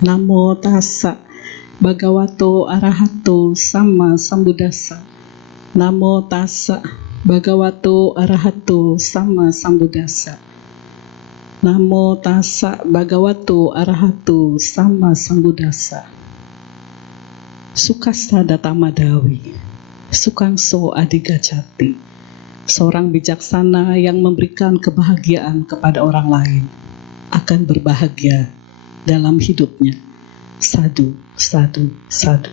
Namo tassa bhagavato arahato sama sambuddhassa. Namo tassa bhagavato arahato sama sambuddhassa. Namo tassa bhagavato arahato sama sambuddhassa. Sukasta datamadawi, sukangso adigacati. Seorang bijaksana yang memberikan kebahagiaan kepada orang lain akan berbahagia dalam hidupnya. Sadu, sadu, sadu.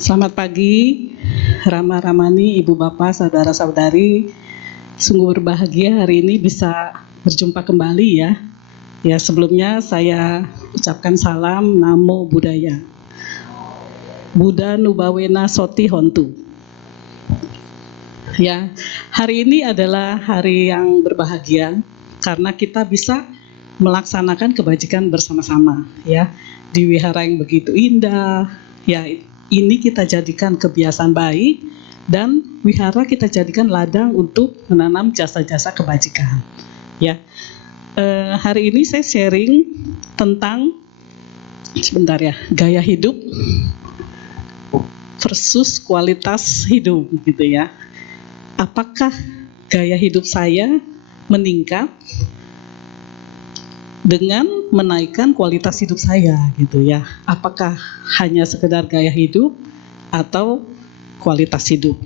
Selamat pagi, Rama Ramani, Ibu Bapak, Saudara-saudari. Sungguh berbahagia hari ini bisa berjumpa kembali ya. Ya, sebelumnya saya ucapkan salam Namo Buddhaya. Buddha Nubawena Soti Hontu. Ya, hari ini adalah hari yang berbahagia karena kita bisa melaksanakan kebajikan bersama-sama ya di wihara yang begitu indah. Ya, ini kita jadikan kebiasaan baik dan wihara kita jadikan ladang untuk menanam jasa-jasa kebajikan. Ya, hari ini saya sharing tentang gaya hidup versus kualitas hidup gitu ya. Apakah gaya hidup saya meningkat dengan menaikkan kualitas hidup saya gitu ya. Apakah hanya sekedar gaya hidup atau kualitas hidup.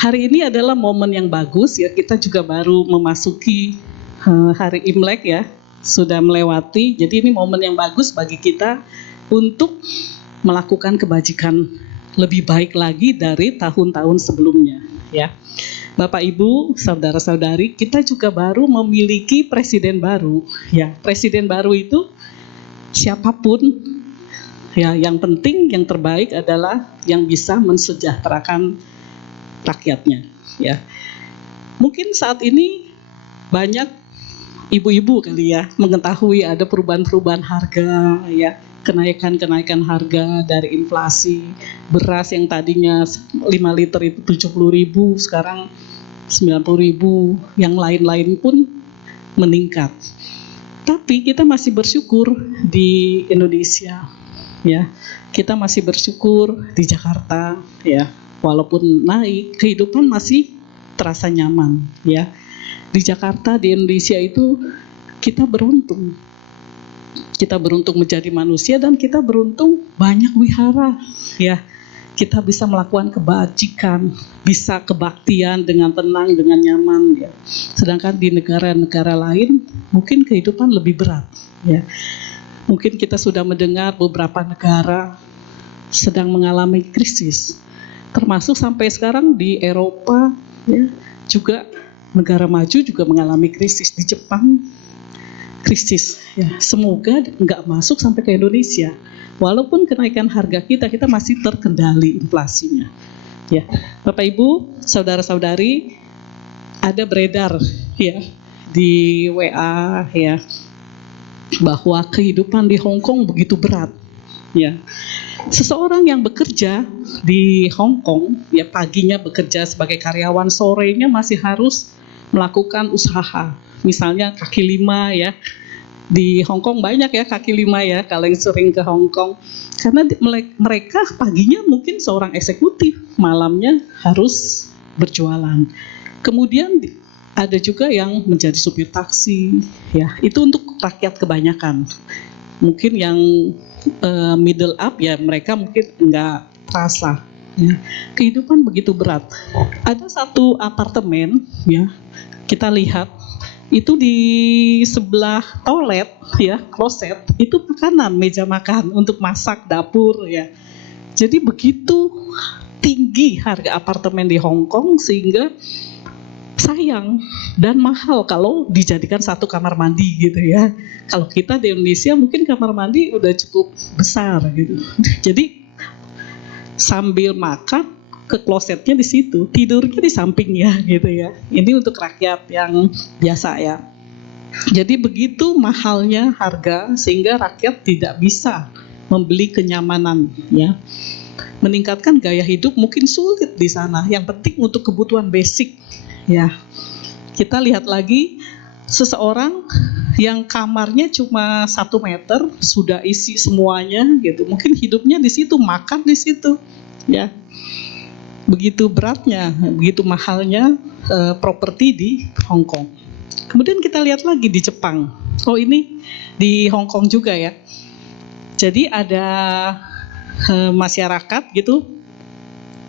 Hari ini adalah momen yang bagus ya, kita juga baru memasuki hari Imlek ya, sudah melewati. Jadi ini momen yang bagus bagi kita untuk melakukan kebajikan lebih baik lagi dari tahun-tahun sebelumnya ya. Bapak Ibu, saudara-saudari, kita juga baru memiliki presiden baru. Ya, presiden baru itu siapapun, ya, yang penting, yang terbaik adalah yang bisa mensejahterakan rakyatnya. Ya, mungkin saat ini banyak ibu-ibu kali ya mengetahui ada perubahan-perubahan harga, ya, kenaikan harga dari inflasi. Beras yang tadinya 5 liter itu 70.000, sekarang 90.000, yang lain-lain pun meningkat. Tapi kita masih bersyukur di Indonesia, ya. Kita masih bersyukur di Jakarta, ya. Walaupun naik, kehidupan masih terasa nyaman, ya. Di Jakarta, di Indonesia itu kita beruntung. Kita beruntung menjadi manusia dan kita beruntung banyak wihara, ya. Kita bisa melakukan kebajikan, bisa kebaktian dengan tenang, dengan nyaman, ya. Sedangkan di negara-negara lain mungkin kehidupan lebih berat, ya. Mungkin kita sudah mendengar beberapa negara sedang mengalami krisis, termasuk sampai sekarang di Eropa, ya, juga negara maju juga mengalami krisis. Di Jepang krisis, ya. Semoga nggak masuk sampai ke Indonesia. Walaupun kenaikan harga kita masih terkendali inflasinya. Ya, Bapak Ibu, saudara-saudari, ada beredar ya di WA ya bahwa kehidupan di Hong Kong begitu berat. Ya, seseorang yang bekerja di Hong Kong, ya, paginya bekerja sebagai karyawan, sorenya masih harus melakukan usaha. Misalnya kaki lima ya. Di Hong Kong banyak ya kaki lima ya, kalau yang sering ke Hong Kong. Karena mereka paginya mungkin seorang eksekutif, malamnya harus berjualan. Kemudian ada juga yang menjadi supir taksi, ya. Itu untuk rakyat kebanyakan. Mungkin yang middle up ya, mereka mungkin nggak terasa. Ya. Kehidupan begitu berat. Ada satu apartemen, ya, kita lihat itu di sebelah toilet ya, kloset itu makanan, meja makan untuk masak, dapur ya. Jadi begitu tinggi harga apartemen di Hong Kong sehingga sayang dan mahal kalau dijadikan satu kamar mandi gitu ya. Kalau kita di Indonesia mungkin kamar mandi udah cukup besar gitu. Jadi sambil makan ke klosetnya di situ, tidurnya di sampingnya gitu ya. Ini untuk rakyat yang biasa ya. Jadi begitu mahalnya harga sehingga rakyat tidak bisa membeli kenyamanan ya. Meningkatkan gaya hidup mungkin sulit di sana. Yang penting untuk kebutuhan basic ya. Kita lihat lagi seseorang yang kamarnya cuma 1 meter sudah isi semuanya gitu. Mungkin hidupnya di situ, makan di situ, ya. Begitu beratnya, begitu mahalnya properti di Hong Kong. Kemudian kita lihat lagi di Jepang. Oh, ini di Hong Kong juga ya. Jadi ada masyarakat gitu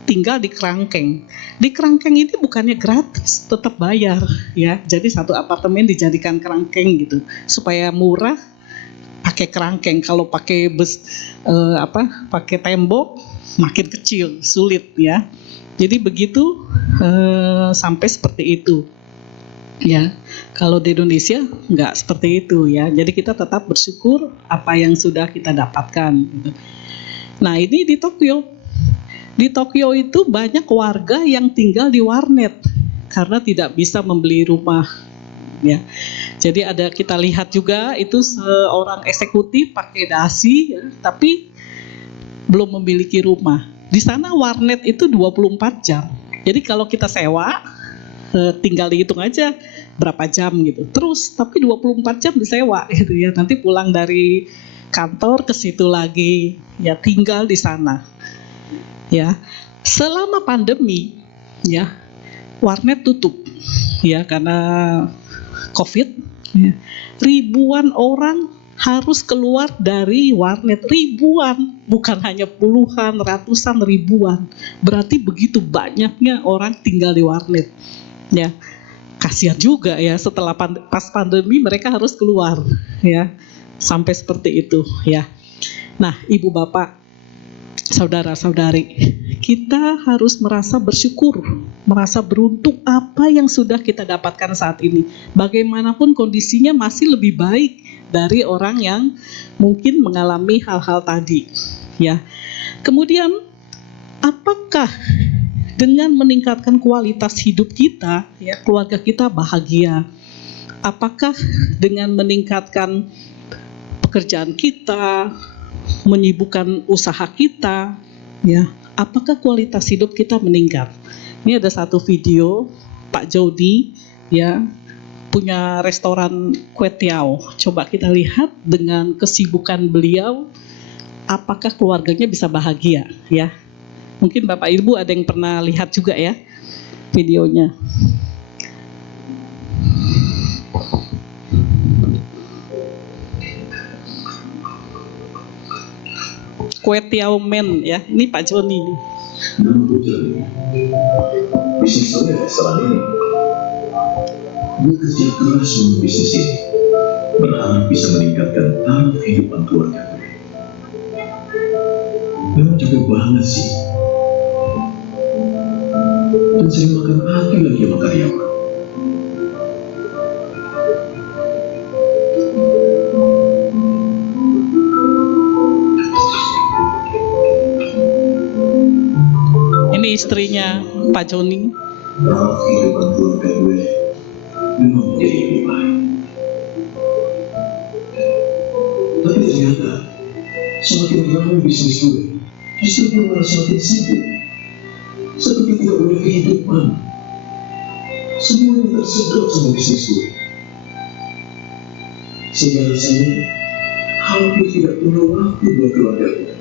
tinggal di kerangkeng. Di kerangkeng ini bukannya gratis, tetap bayar ya. Jadi satu apartemen dijadikan kerangkeng gitu supaya murah. Pakai kerangkeng, kalau pakai pakai tembok makin kecil, sulit ya. Jadi begitu sampai seperti itu. Ya, kalau di Indonesia nggak seperti itu ya. Jadi kita tetap bersyukur apa yang sudah kita dapatkan. Gitu. Nah, ini di Tokyo. Di Tokyo itu banyak warga yang tinggal di warnet karena tidak bisa membeli rumah. Ya, jadi kita lihat juga itu seorang eksekutif pakai dasi, ya, tapi belum memiliki rumah. Di sana warnet itu 24 jam. Jadi kalau kita sewa, tinggal dihitung aja berapa jam gitu. Terus tapi 24 jam disewa gitu ya. Nanti pulang dari kantor ke situ lagi, ya tinggal di sana. Ya, selama pandemi ya warnet tutup ya karena COVID. Ya. Ribuan orang harus keluar dari warnet, ribuan, bukan hanya puluhan, ratusan, ribuan. Berarti begitu banyaknya orang tinggal di warnet. Ya, kasihan juga ya setelah pas pandemi mereka harus keluar ya, sampai seperti itu ya. Nah, ibu bapak, saudara-saudari, kita harus merasa bersyukur, merasa beruntung apa yang sudah kita dapatkan saat ini. Bagaimanapun kondisinya masih lebih baik dari orang yang mungkin mengalami hal-hal tadi. Ya. Kemudian, apakah dengan meningkatkan kualitas hidup kita, ya, keluarga kita bahagia? Apakah dengan meningkatkan pekerjaan kita, menyibukkan usaha kita, ya, apakah kualitas hidup kita meningkat? Ini ada satu video Pak Jody ya punya restoran kue tiao. Coba kita lihat dengan kesibukan beliau, apakah keluarganya bisa bahagia ya? Mungkin Bapak Ibu ada yang pernah lihat juga ya videonya. Kue tiao men ya, ini Pak Joni nih. Bisnis saya restoran ini. Gue kerja keras untuk bisnis ini, berharap bisa meningkatkan taraf kehidupan keluarga gue. Memang capek banget sih, dan sering makan hati lagi sama karyawan. Ini istrinya Pak Joni. Taraf kehidupan keluarga gue memang menjadi lebih baik. Tapi ternyata semakin lama bisnis gue, justru gue malah semakin sibuk, seperti tidak punya kehidupan. Semuanya tersedot sama bisnis gue, sehingga rasanya hampir tidak punya waktu buat keluarga gue.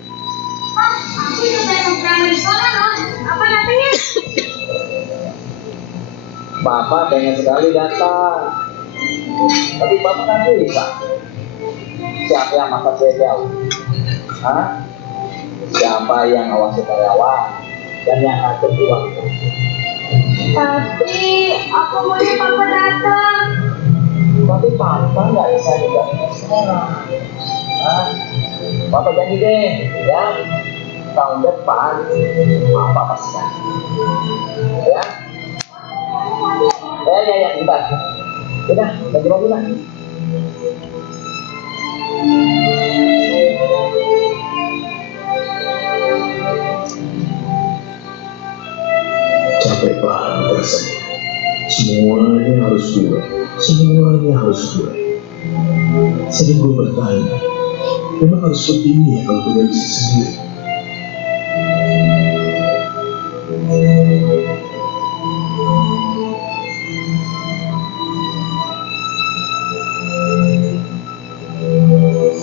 Aku selesai program di sekolah loh. Apa datangnya? Bapak pengen sekali datang, tapi Bapak kan bisa. Siapa yang masak kue tiao? Hah? Siapa yang awasi karyawan dan yang ngatur uang? Tapi aku maunya papa datang. Tapi Papa nggak bisa juga sekarang. Hah? Papa janji deh, ya. Tahun depan Papa pasti datang. Ya? Ya, bentar. Udah, bagi-bagi lah. Capek banget rasanya. Semuanya harus gue, semuanya harus gue. Sering gue bertanya, memang harus begini ya kalau punya bisnis sendiri?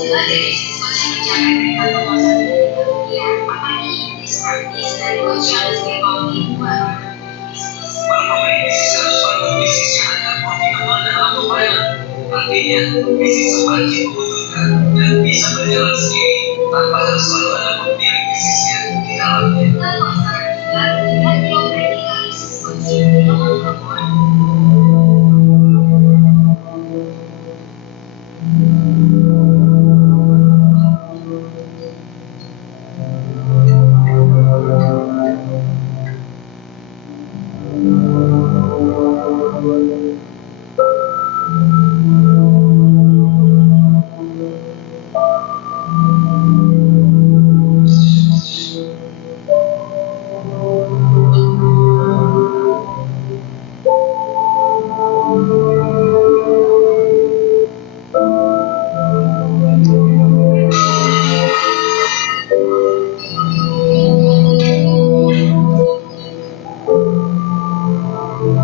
Sebagai bisnis yang mencapai peringkat nomor 1 di dunia, apalagi bisnis praktis dan Gonzales Economy 2 bisnis. Para pemain bisnis harus bantu bisnisnya agar profitable dan autopilot. Artinya, bisnis semakin menguntungkan dan bisa berjalan sendiri tanpa harus selalu ada pemilik bisnisnya di dalamnya. Telkomsel juga dengan geopolitical business coaching dengan telepon.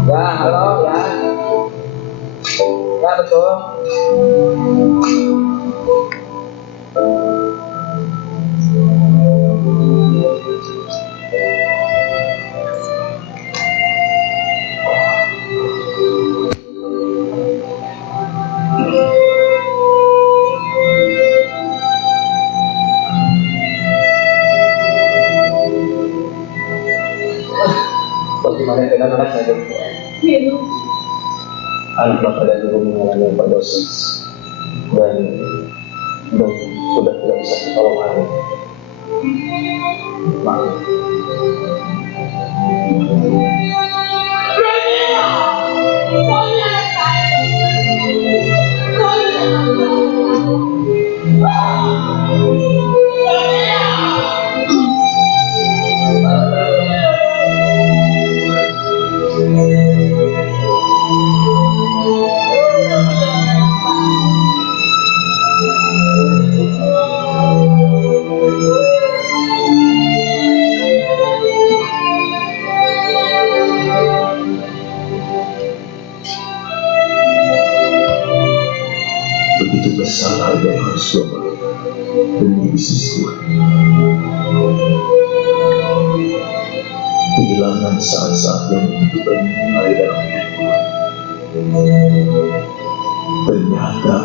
Ya, halo ya. Ya, betul. Bagaimana dengan anak saya? Anak bapak dan ibu mengalami overdosis dan sudah tidak bisa ditolong lagi. Maaf. Begitu besar harga yang harus gue bayar demi bisnis gue. Kehilangan saat-saat yang begitu bernilai dalam hidup gue. Ternyata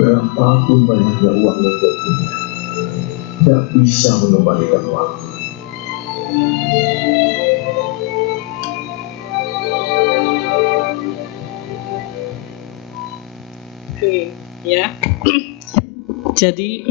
berapapun banyaknya uang yang gue punya, gak bisa mengembalikan waktu. Oke, ya. Jadi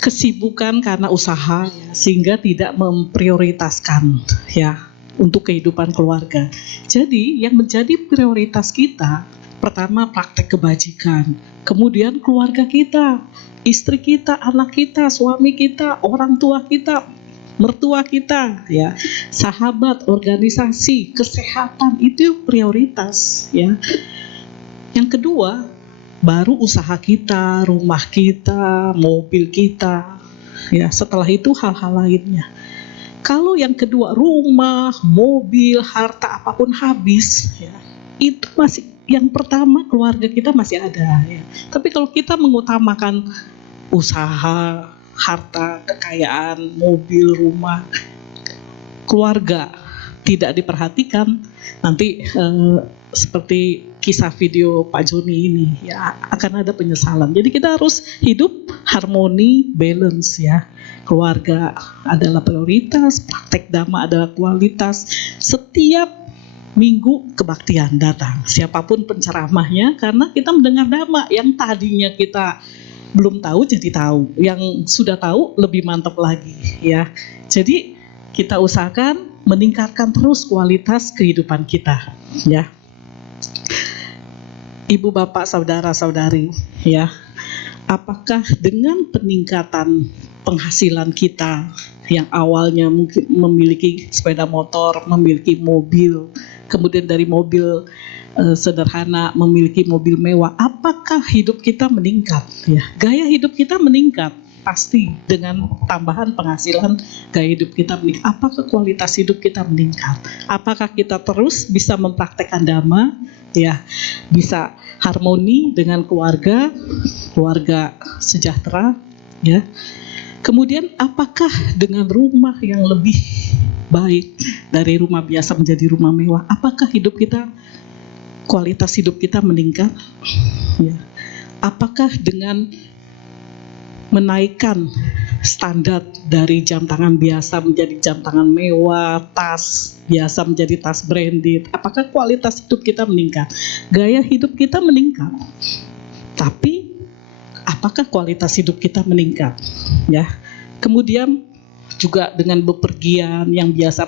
kesibukan karena usaha ya, sehingga tidak memprioritaskan ya untuk kehidupan keluarga. Jadi yang menjadi prioritas kita pertama praktek kebajikan, kemudian keluarga kita, istri kita, anak kita, suami kita, orang tua kita, mertua kita, ya, sahabat, organisasi, kesehatan itu prioritas, ya. Yang kedua, baru usaha kita, rumah kita, mobil kita, ya. Setelah itu hal-hal lainnya. Kalau yang kedua rumah, mobil, harta apapun habis, ya, itu masih yang pertama keluarga kita masih ada, ya. Tapi kalau kita mengutamakan usaha, harta, kekayaan, mobil, rumah, keluarga tidak diperhatikan, nanti seperti kisah video Pak Joni ini, ya, akan ada penyesalan. Jadi kita harus hidup harmoni, balance, ya. Keluarga adalah prioritas, praktek dhamma adalah kualitas. Setiap minggu kebaktian datang, siapapun penceramahnya, karena kita mendengar dhamma yang tadinya kita belum tahu jadi tahu, yang sudah tahu lebih mantap lagi, ya. Jadi kita usahakan meningkatkan terus kualitas kehidupan kita, ya. Ibu, bapak, saudara-saudari, ya, apakah dengan peningkatan penghasilan kita yang awalnya mungkin memiliki sepeda motor, memiliki mobil, kemudian dari mobil sederhana memiliki mobil mewah, apakah hidup kita meningkat? Ya, gaya hidup kita meningkat, pasti dengan tambahan penghasilan gaya hidup kita meningkat. Apakah kualitas hidup kita meningkat? Apakah kita terus bisa mempraktekkan dhamma, ya, bisa harmoni dengan keluarga sejahtera, ya. Kemudian apakah dengan rumah yang lebih baik dari rumah biasa menjadi rumah mewah, apakah kualitas hidup kita meningkat? Ya. Apakah dengan menaikkan standar dari jam tangan biasa menjadi jam tangan mewah, tas biasa menjadi tas branded, apakah kualitas hidup kita meningkat? Gaya hidup kita meningkat, tapi apakah kualitas hidup kita meningkat? Ya. Kemudian juga dengan bepergian yang biasa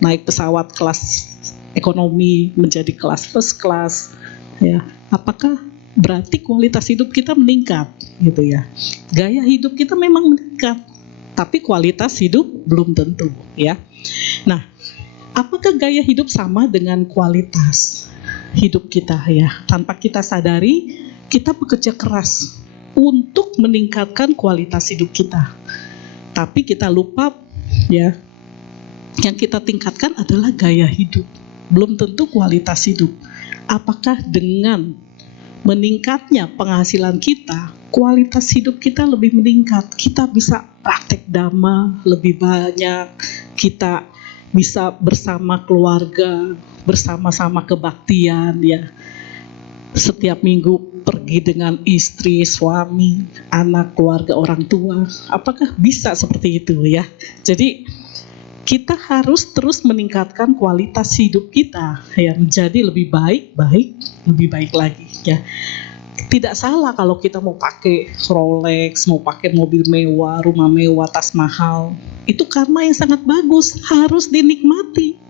naik pesawat kelas ekonomi menjadi kelas first class, ya, apakah berarti kualitas hidup kita meningkat, gitu ya? Gaya hidup kita memang meningkat, tapi kualitas hidup belum tentu, ya. Nah, apakah gaya hidup sama dengan kualitas hidup kita, ya? Tanpa kita sadari, kita bekerja keras untuk meningkatkan kualitas hidup kita, tapi kita lupa, ya, yang kita tingkatkan adalah gaya hidup, belum tentu kualitas hidup. Apakah dengan meningkatnya penghasilan kita, kualitas hidup kita lebih meningkat? Kita bisa praktek dhamma lebih banyak, kita bisa bersama keluarga, bersama-sama kebaktian, ya. Setiap minggu pergi dengan istri, suami, anak, keluarga, orang tua. Apakah bisa seperti itu, ya? Jadi kita harus terus meningkatkan kualitas hidup kita, ya, menjadi lebih baik lagi, ya. Tidak salah kalau kita mau pakai Rolex, mau pakai mobil mewah, rumah mewah, tas mahal. Itu karma yang sangat bagus, harus dinikmati,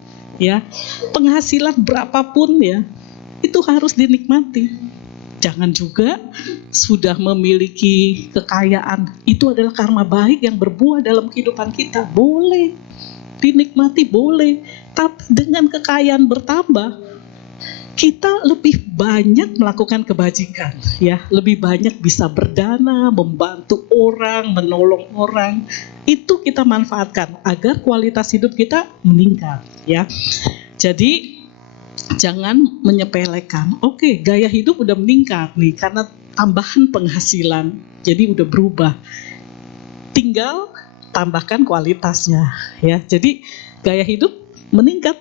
ya. Penghasilan berapapun, ya, itu harus dinikmati. Jangan juga sudah memiliki kekayaan, itu adalah karma baik yang berbuah dalam kehidupan kita. Boleh dinikmati, boleh, tapi dengan kekayaan bertambah, kita lebih banyak melakukan kebajikan, ya, lebih banyak bisa berdana, membantu orang, menolong orang. Itu kita manfaatkan agar kualitas hidup kita meningkat, ya. Jadi jangan menyepelekan. Oke, gaya hidup udah meningkat nih karena tambahan penghasilan, jadi udah berubah. Tinggal tambahkan kualitasnya, ya. Jadi gaya hidup meningkat.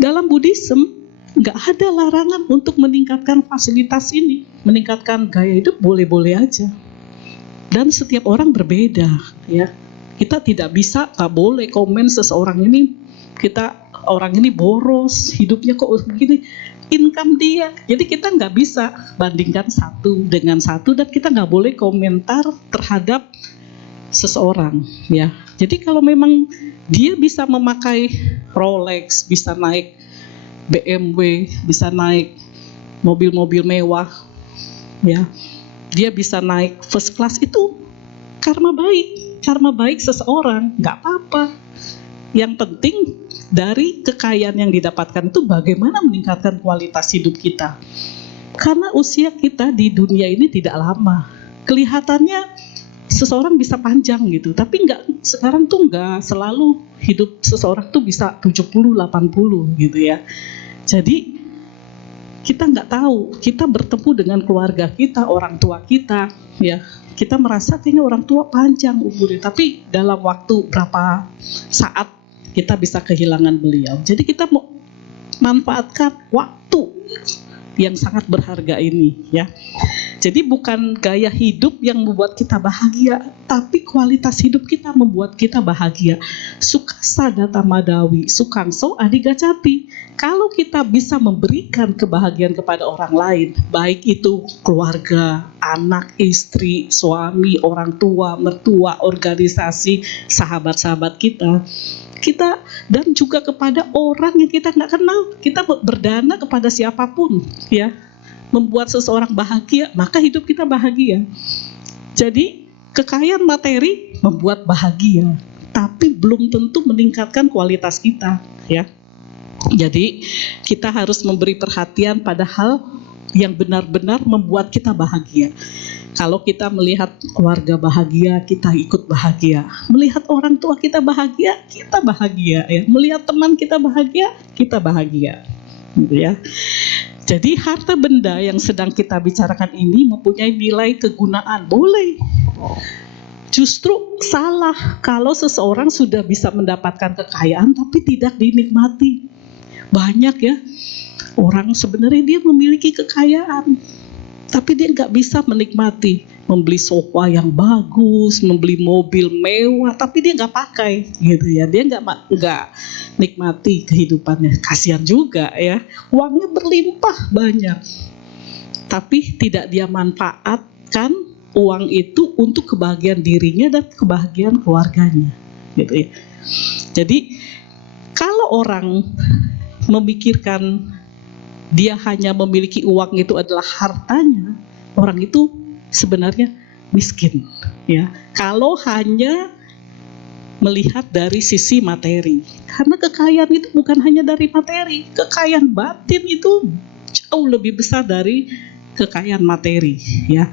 Dalam Buddhism nggak ada larangan untuk meningkatkan fasilitas ini, meningkatkan gaya hidup boleh-boleh aja. Dan setiap orang berbeda, ya. Kita tidak bisa, nggak boleh komen seseorang ini, orang ini boros, hidupnya kok begini, income dia. Jadi kita nggak bisa bandingkan satu dengan satu, dan kita nggak boleh komentar terhadap seseorang, ya. Jadi kalau memang dia bisa memakai Rolex, bisa naik BMW, bisa naik mobil-mobil mewah, ya, dia bisa naik first class, itu karma baik seseorang, nggak apa-apa. Yang penting dari kekayaan yang didapatkan itu bagaimana meningkatkan kualitas hidup kita. Karena usia kita di dunia ini tidak lama. Kelihatannya seseorang bisa panjang gitu, tapi sekarang tuh nggak selalu hidup seseorang tuh bisa 70-80 gitu, ya. Jadi kita nggak tahu, kita bertemu dengan keluarga kita, orang tua kita, ya. Kita merasa kayaknya orang tua panjang umurnya, tapi dalam waktu berapa saat kita bisa kehilangan beliau. Jadi kita mau manfaatkan waktu yang sangat berharga ini, ya. Jadi bukan gaya hidup yang membuat kita bahagia, tapi kualitas hidup kita membuat kita bahagia. Sukasa data madawi, sukangso adigacati. Kalau kita bisa memberikan kebahagiaan kepada orang lain, baik itu keluarga, anak, istri, suami, orang tua, mertua, organisasi, sahabat-sahabat kita, dan juga kepada orang yang kita nggak kenal, kita berdana kepada siapapun, ya, membuat seseorang bahagia, maka hidup kita bahagia. Jadi kekayaan materi membuat bahagia, tapi belum tentu meningkatkan kualitas kita, ya. Jadi kita harus memberi perhatian pada hal yang benar-benar membuat kita bahagia. Kalau kita melihat keluarga bahagia, kita ikut bahagia. Melihat orang tua kita bahagia ya. Melihat teman kita bahagia, gitu ya. Jadi harta benda yang sedang kita bicarakan ini mempunyai nilai kegunaan, boleh. Justru salah kalau seseorang sudah bisa mendapatkan kekayaan tapi tidak dinikmati. Banyak ya orang sebenarnya dia memiliki kekayaan, tapi dia nggak bisa menikmati, membeli sofa yang bagus, membeli mobil mewah, tapi dia nggak pakai, gitu ya. Dia nggak nikmati kehidupannya. Kasihan juga ya, uangnya berlimpah banyak, tapi tidak dia manfaatkan uang itu untuk kebahagiaan dirinya dan kebahagiaan keluarganya, gitu ya. Jadi kalau orang memikirkan dia hanya memiliki uang itu adalah hartanya, orang itu sebenarnya miskin ya. Kalau hanya melihat dari sisi materi, karena kekayaan itu bukan hanya dari materi, kekayaan batin itu jauh lebih besar dari kekayaan materi ya.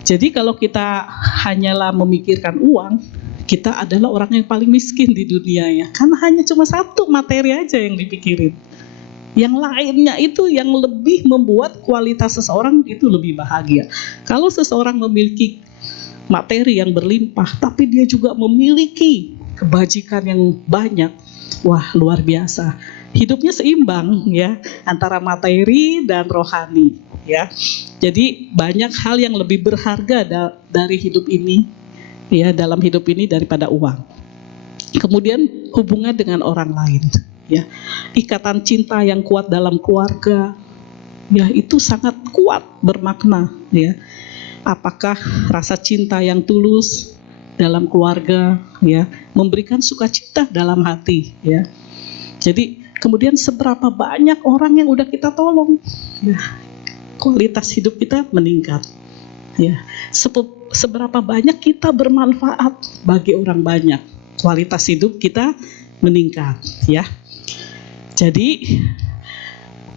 Jadi kalau kita hanyalah memikirkan uang, kita adalah orang yang paling miskin di dunia ya, karena hanya cuma satu materi aja yang dipikirin. Yang lainnya itu yang lebih membuat kualitas seseorang itu lebih bahagia. Kalau seseorang memiliki materi yang berlimpah, tapi dia juga memiliki kebajikan yang banyak, wah luar biasa. Hidupnya seimbang ya, antara materi dan rohani ya. Jadi banyak hal yang lebih berharga dari hidup ini ya, dalam hidup ini daripada uang. Kemudian hubungan dengan orang lain. Ya, ikatan cinta yang kuat dalam keluarga, ya itu sangat kuat bermakna ya. Apakah rasa cinta yang tulus dalam keluarga ya, memberikan sukacita dalam hati ya. Jadi kemudian seberapa banyak orang yang udah kita tolong ya, kualitas hidup kita meningkat ya. Seberapa banyak kita bermanfaat bagi orang banyak, kualitas hidup kita meningkat ya. Jadi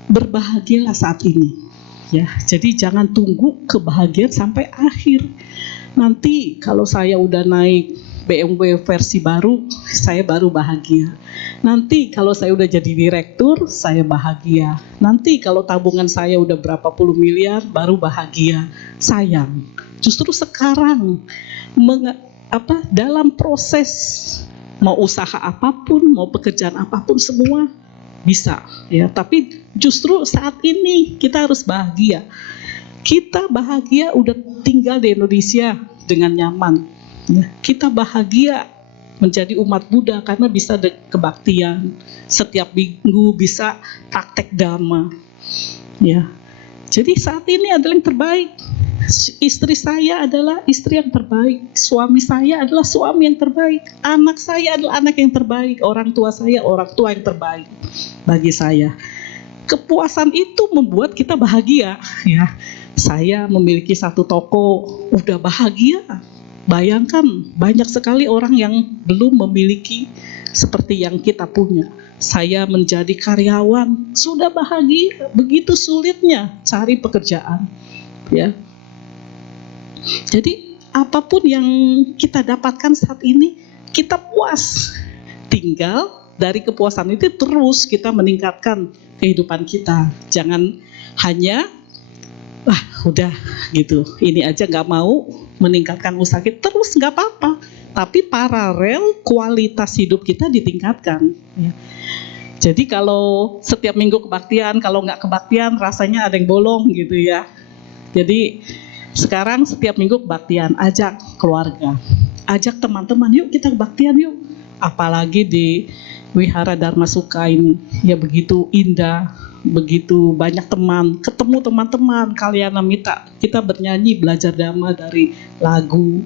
berbahagialah saat ini ya. Jadi jangan tunggu kebahagiaan sampai akhir. Nanti kalau saya udah naik BMW versi baru, saya baru bahagia. Nanti kalau saya udah jadi direktur, saya bahagia. Nanti kalau tabungan saya udah berapa puluh miliar, baru bahagia. Sayang, justru sekarang dalam proses mau usaha apapun, mau pekerjaan apapun, semua bisa ya, tapi justru saat ini kita harus bahagia. Kita bahagia udah tinggal di Indonesia dengan nyaman ya. Kita bahagia menjadi umat Buddha karena bisa kebaktian setiap minggu, bisa praktek dhamma ya. Jadi saat ini adalah yang terbaik. Istri saya adalah istri yang terbaik, suami saya adalah suami yang terbaik, anak saya adalah anak yang terbaik, orang tua saya orang tua yang terbaik bagi saya. Kepuasan itu membuat kita bahagia ya. Saya memiliki satu toko, udah bahagia. Bayangkan banyak sekali orang yang belum memiliki seperti yang kita punya. Saya menjadi karyawan, sudah bahagia. Begitu sulitnya cari pekerjaan ya. Jadi apapun yang kita dapatkan saat ini, kita puas. Tinggal dari kepuasan itu terus kita meningkatkan kehidupan kita. Jangan hanya udah gitu, ini aja nggak mau meningkatkan usaha kita, terus nggak apa-apa. Tapi paralel kualitas hidup kita ditingkatkan ya. Jadi kalau setiap minggu kebaktian, kalau nggak kebaktian rasanya ada yang bolong gitu ya. Jadi sekarang setiap minggu kebaktian, ajak keluarga, ajak teman-teman, yuk kita kebaktian yuk. Apalagi di Wihara Dharma Sukha ini, ya begitu indah, begitu banyak teman, ketemu teman-teman, kalyana mita, kita bernyanyi, belajar dhamma dari lagu,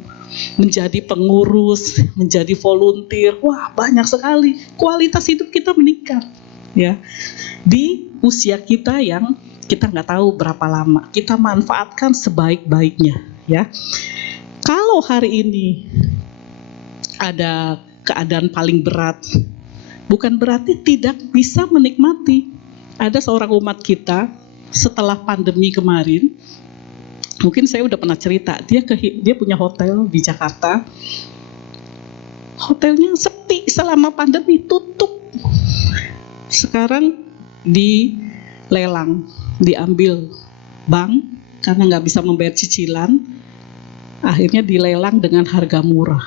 menjadi pengurus, menjadi volunteer, wah banyak sekali, kualitas hidup kita meningkat, ya. Di usia kita yang kita nggak tahu berapa lama, kita manfaatkan sebaik-baiknya ya. Kalau hari ini ada keadaan paling berat, bukan berarti tidak bisa menikmati. Ada seorang umat kita setelah pandemi kemarin, mungkin saya udah pernah cerita, dia punya hotel di Jakarta. Hotelnya sepi selama pandemi, tutup. Sekarang dilelang, diambil bank karena nggak bisa membayar cicilan. Akhirnya dilelang dengan harga murah.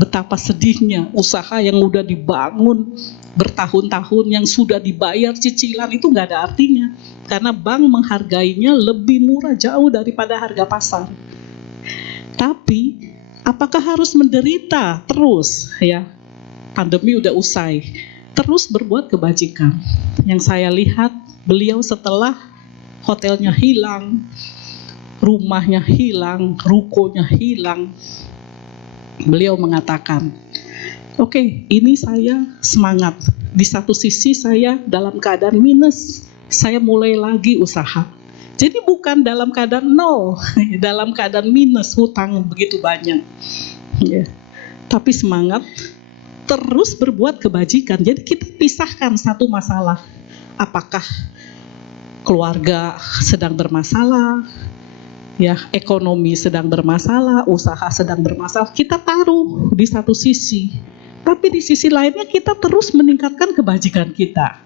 Betapa sedihnya usaha yang udah dibangun bertahun-tahun, yang sudah dibayar cicilan, itu nggak ada artinya karena bank menghargainya lebih murah jauh daripada harga pasar. Tapi apakah harus menderita terus? Ya, pandemi udah usai, terus berbuat kebajikan. Yang saya lihat, beliau setelah hotelnya hilang, rumahnya hilang, rukonya hilang, beliau mengatakan, oke, ini saya semangat. Di satu sisi saya dalam keadaan minus, saya mulai lagi usaha. Jadi bukan dalam keadaan nol, dalam keadaan minus, hutang begitu banyak. Ya. Tapi semangat, terus berbuat kebajikan. Jadi kita pisahkan satu masalah. Apakah keluarga sedang bermasalah, ya, ekonomi sedang bermasalah, usaha sedang bermasalah, kita taruh di satu sisi. Tapi di sisi lainnya kita terus meningkatkan kebajikan kita.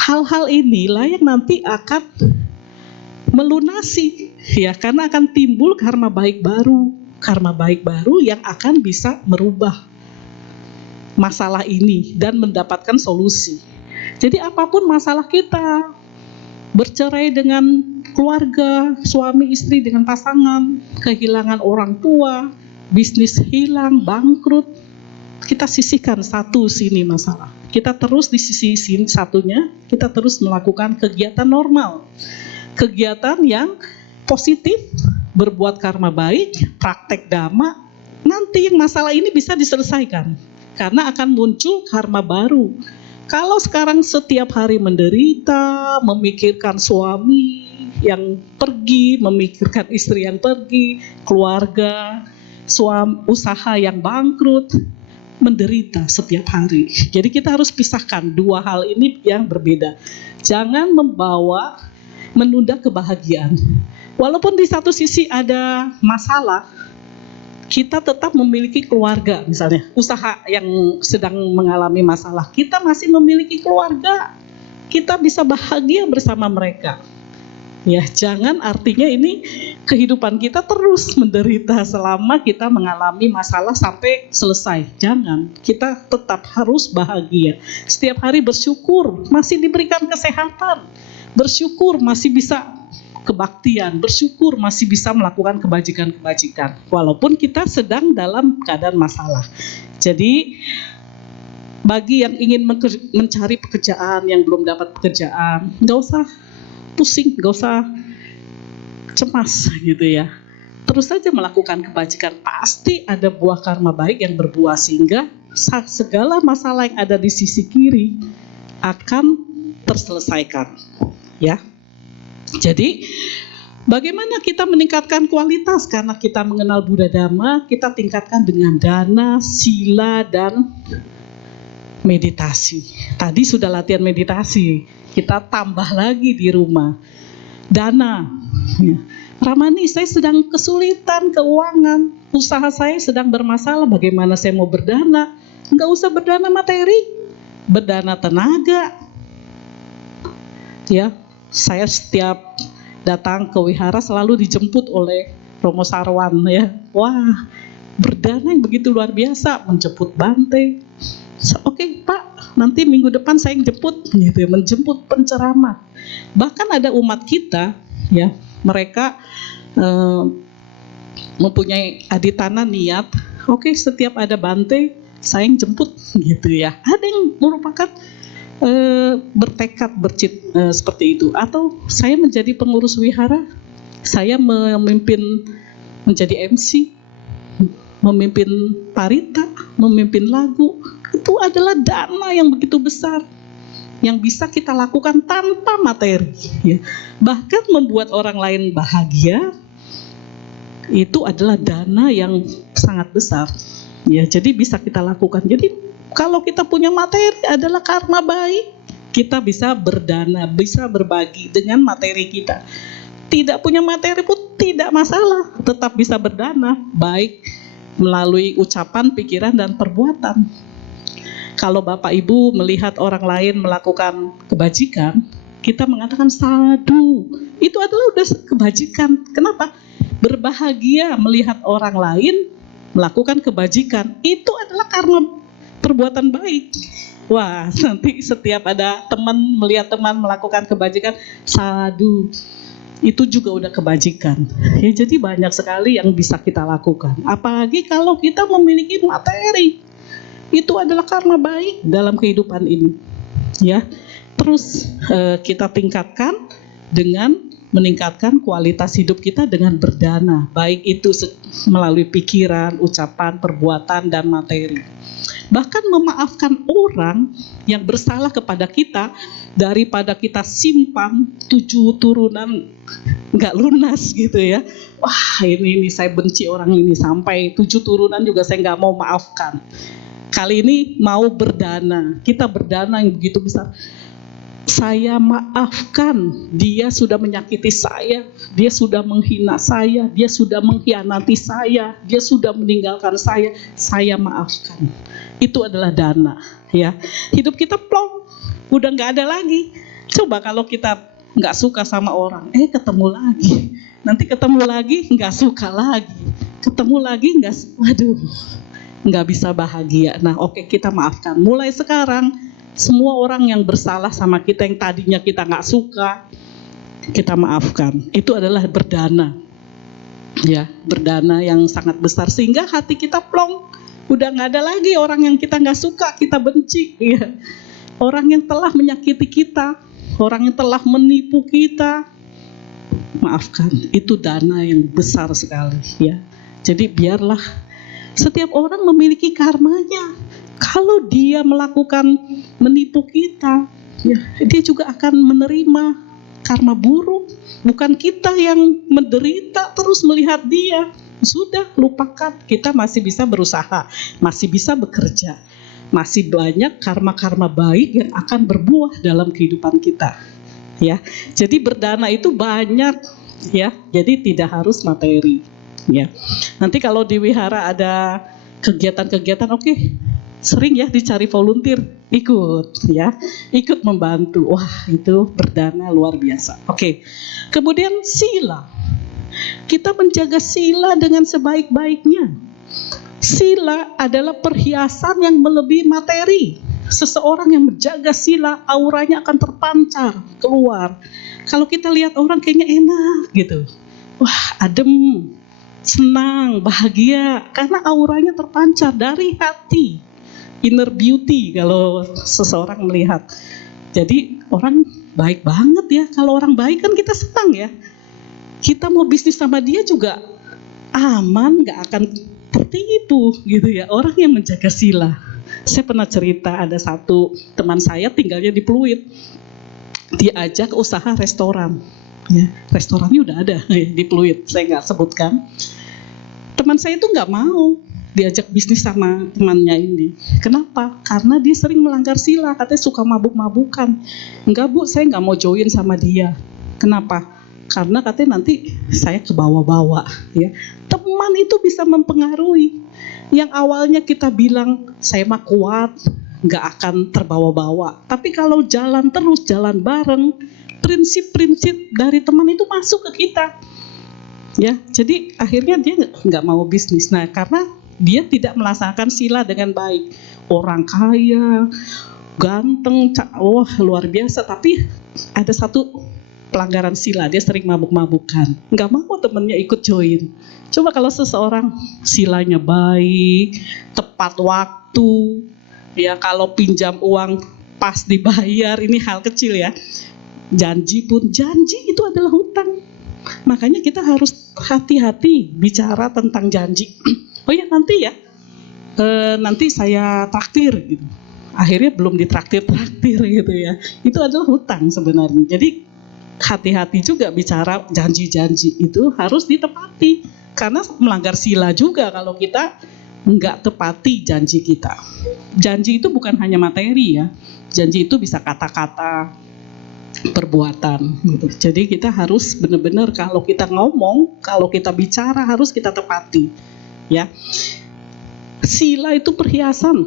Hal-hal inilah yang nanti akan melunasi, ya, karena akan timbul karma baik baru yang akan bisa merubah masalah ini dan mendapatkan solusi. Jadi apapun masalah kita, bercerai dengan keluarga, suami istri dengan pasangan, kehilangan orang tua, bisnis hilang, bangkrut, kita sisihkan satu sini masalah. Kita terus di sisi satunya, kita terus melakukan kegiatan normal. Kegiatan yang positif, berbuat karma baik, praktek dhamma, nanti yang masalah ini bisa diselesaikan. Karena akan muncul karma baru. Kalau sekarang setiap hari menderita, memikirkan suami yang pergi, memikirkan istri yang pergi, keluarga, usaha yang bangkrut, menderita setiap hari. Jadi kita harus pisahkan dua hal ini yang berbeda. Jangan menunda kebahagiaan. Walaupun di satu sisi ada masalah, kita tetap memiliki keluarga, misalnya usaha yang sedang mengalami masalah, kita masih memiliki keluarga, kita bisa bahagia bersama mereka. Ya, jangan artinya ini kehidupan kita terus menderita selama kita mengalami masalah sampai selesai. Jangan, kita tetap harus bahagia. Setiap hari bersyukur masih diberikan kesehatan, bersyukur masih bisa kebaktian, bersyukur masih bisa melakukan kebajikan-kebajikan walaupun kita sedang dalam keadaan masalah. Jadi bagi yang ingin mencari pekerjaan, yang belum dapat pekerjaan, nggak usah pusing, nggak usah cemas gitu ya. Terus saja melakukan kebajikan, pasti ada buah karma baik yang berbuah sehingga segala masalah yang ada di sisi kiri akan terselesaikan. Ya. Jadi bagaimana kita meningkatkan kualitas? Karena kita mengenal Buddha Dhamma, kita tingkatkan dengan dana, sila, dan meditasi. Tadi sudah latihan meditasi, kita tambah lagi di rumah. Dana. Ramani, saya sedang kesulitan keuangan, usaha saya sedang bermasalah, bagaimana saya mau berdana? Enggak usah berdana materi, berdana tenaga. Ya. Saya setiap datang ke wihara selalu dijemput oleh Romo Sarwan, ya. Wah, berdana yang begitu luar biasa, menjemput Bante. Oke, Pak, nanti minggu depan saya jemput, gitu ya, menjemput penceramah. Bahkan ada umat kita, ya, mereka mempunyai aditana niat, oke, setiap ada Bante saya jemput, gitu ya. Ada yang merupakan bertekad seperti itu. Atau saya menjadi pengurus wihara, saya menjadi MC, memimpin parita, memimpin lagu. Itu adalah dana yang begitu besar yang bisa kita lakukan tanpa materi, ya. Bahkan membuat orang lain bahagia itu adalah dana yang sangat besar, ya. Jadi bisa kita lakukan. Jadi kalau kita punya materi adalah karma baik, kita bisa berdana, bisa berbagi dengan materi kita. Tidak punya materi pun tidak masalah, tetap bisa berdana, baik melalui ucapan, pikiran, dan perbuatan. Kalau Bapak Ibu melihat orang lain melakukan kebajikan, kita mengatakan sadu, itu adalah udah kebajikan. Kenapa? Berbahagia melihat orang lain melakukan kebajikan, itu adalah karena perbuatan baik. Wah, nanti setiap ada teman melihat teman melakukan kebajikan, sadu, itu juga udah kebajikan. Ya, jadi banyak sekali yang bisa kita lakukan. Apalagi kalau kita memiliki materi, itu adalah karena baik dalam kehidupan ini. Ya, terus kita tingkatkan dengan meningkatkan kualitas hidup kita dengan berdana, baik itu melalui pikiran, ucapan, perbuatan, dan materi. Bahkan memaafkan orang yang bersalah kepada kita, daripada kita simpan 7 turunan nggak lunas gitu ya. Wah, ini saya benci orang ini, sampai 7 turunan juga saya nggak mau maafkan. Kali ini mau berdana, kita berdana yang begitu besar. Saya maafkan, dia sudah menyakiti saya, dia sudah menghina saya, dia sudah mengkhianati saya, dia sudah meninggalkan saya maafkan. Itu adalah dana, ya. Hidup kita plong, udah nggak ada lagi. Coba kalau kita nggak suka sama orang, ketemu lagi, nanti ketemu lagi nggak suka lagi, ketemu lagi nggak bisa bahagia. Nah, oke, kita maafkan. Mulai sekarang, semua orang yang bersalah sama kita, yang tadinya kita nggak suka, kita maafkan. Itu adalah berdana, ya, berdana yang sangat besar, sehingga hati kita plong. Udah nggak ada lagi orang yang kita nggak suka, kita benci, ya. Orang yang telah menyakiti kita, orang yang telah menipu kita, maafkan. Itu dana yang besar sekali, ya. Jadi biarlah setiap orang memiliki karmanya. Kalau dia melakukan menipu kita, ya, dia juga akan menerima karma buruk. Bukan kita yang menderita terus melihat dia. Sudah, lupakan. Kita masih bisa berusaha, masih bisa bekerja, masih banyak karma-karma baik yang akan berbuah dalam kehidupan kita. Ya, jadi berdana itu banyak, ya. Jadi tidak harus materi. Ya, nanti kalau di wihara ada kegiatan-kegiatan, oke, sering ya dicari volunteer, ikut, ya, ikut membantu. Wah, itu berdana luar biasa. Oke, kemudian sila. Kita menjaga sila dengan sebaik-baiknya. Sila adalah perhiasan yang melebihi materi. Seseorang yang menjaga sila, auranya akan terpancar keluar. Kalau kita lihat orang kayaknya enak gitu, wah, adem, senang, bahagia, karena auranya terpancar dari hati. Inner beauty kalau seseorang melihat. Jadi orang baik banget ya. Kalau orang baik kan kita senang ya. Kita mau bisnis sama dia juga aman, gak akan tertipu gitu ya. Orang yang menjaga sila. Saya pernah cerita, ada satu teman saya tinggalnya di Pluit. Diajak usaha restoran, ya, restorannya udah ada di Pluit, saya nggak sebutkan. Teman saya itu nggak mau diajak bisnis sama temannya ini. Kenapa? Karena dia sering melanggar sila, katanya suka mabuk-mabukan. Enggak Bu, saya nggak mau join sama dia. Kenapa? Karena katanya nanti saya kebawa-bawa. Ya. Teman itu bisa mempengaruhi. Yang awalnya kita bilang saya mah kuat, nggak akan terbawa-bawa. Tapi kalau jalan terus, jalan bareng, prinsip-prinsip dari teman itu masuk ke kita. Ya, jadi akhirnya dia nggak mau bisnis. Nah, karena dia tidak melaksanakan sila dengan baik. Orang kaya, ganteng, wah luar biasa. Tapi ada satu pelanggaran sila, dia sering mabuk-mabukan. Nggak mau temennya ikut join. Coba kalau seseorang silanya baik, tepat waktu, ya kalau pinjam uang pas dibayar, ini hal kecil ya. Janji pun, janji itu adalah hutang. Makanya kita harus hati-hati bicara tentang janji. Oh ya nanti ya, nanti saya traktir gitu. Akhirnya belum ditraktir gitu ya. Itu adalah hutang sebenarnya. Jadi hati-hati juga bicara janji-janji itu harus ditepati. Karena melanggar sila juga kalau kita nggak tepati janji kita. Janji itu bukan hanya materi ya, Janji itu bisa kata-kata, perbuatan gitu. Jadi kita harus benar-benar kalau kita ngomong, kalau kita bicara harus kita tepati. Ya. Sila itu perhiasan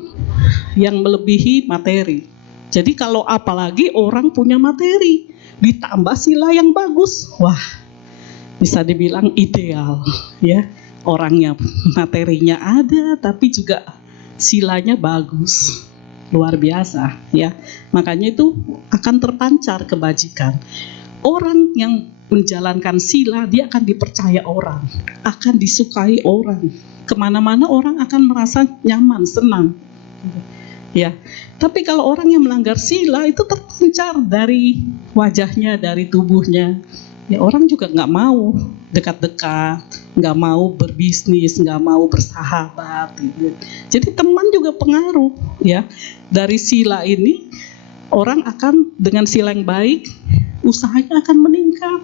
yang melebihi materi. Jadi kalau apalagi orang punya materi, ditambah sila yang bagus, wah, bisa dibilang ideal, ya. Orangnya, materinya ada, tapi juga silanya bagus, luar biasa, ya. Makanya itu akan terpancar kebajikan. Orang yang menjalankan sila, dia akan dipercaya orang, akan disukai orang. Kemana-mana orang akan merasa nyaman, senang. Ya, tapi kalau orang yang melanggar sila itu terpancar dari wajahnya, dari tubuhnya. Ya, orang juga nggak mau dekat-dekat, nggak mau berbisnis, nggak mau bersahabat. Gitu. Jadi teman juga pengaruh, ya. Dari sila ini orang akan dengan sila yang baik, usahanya akan meningkat,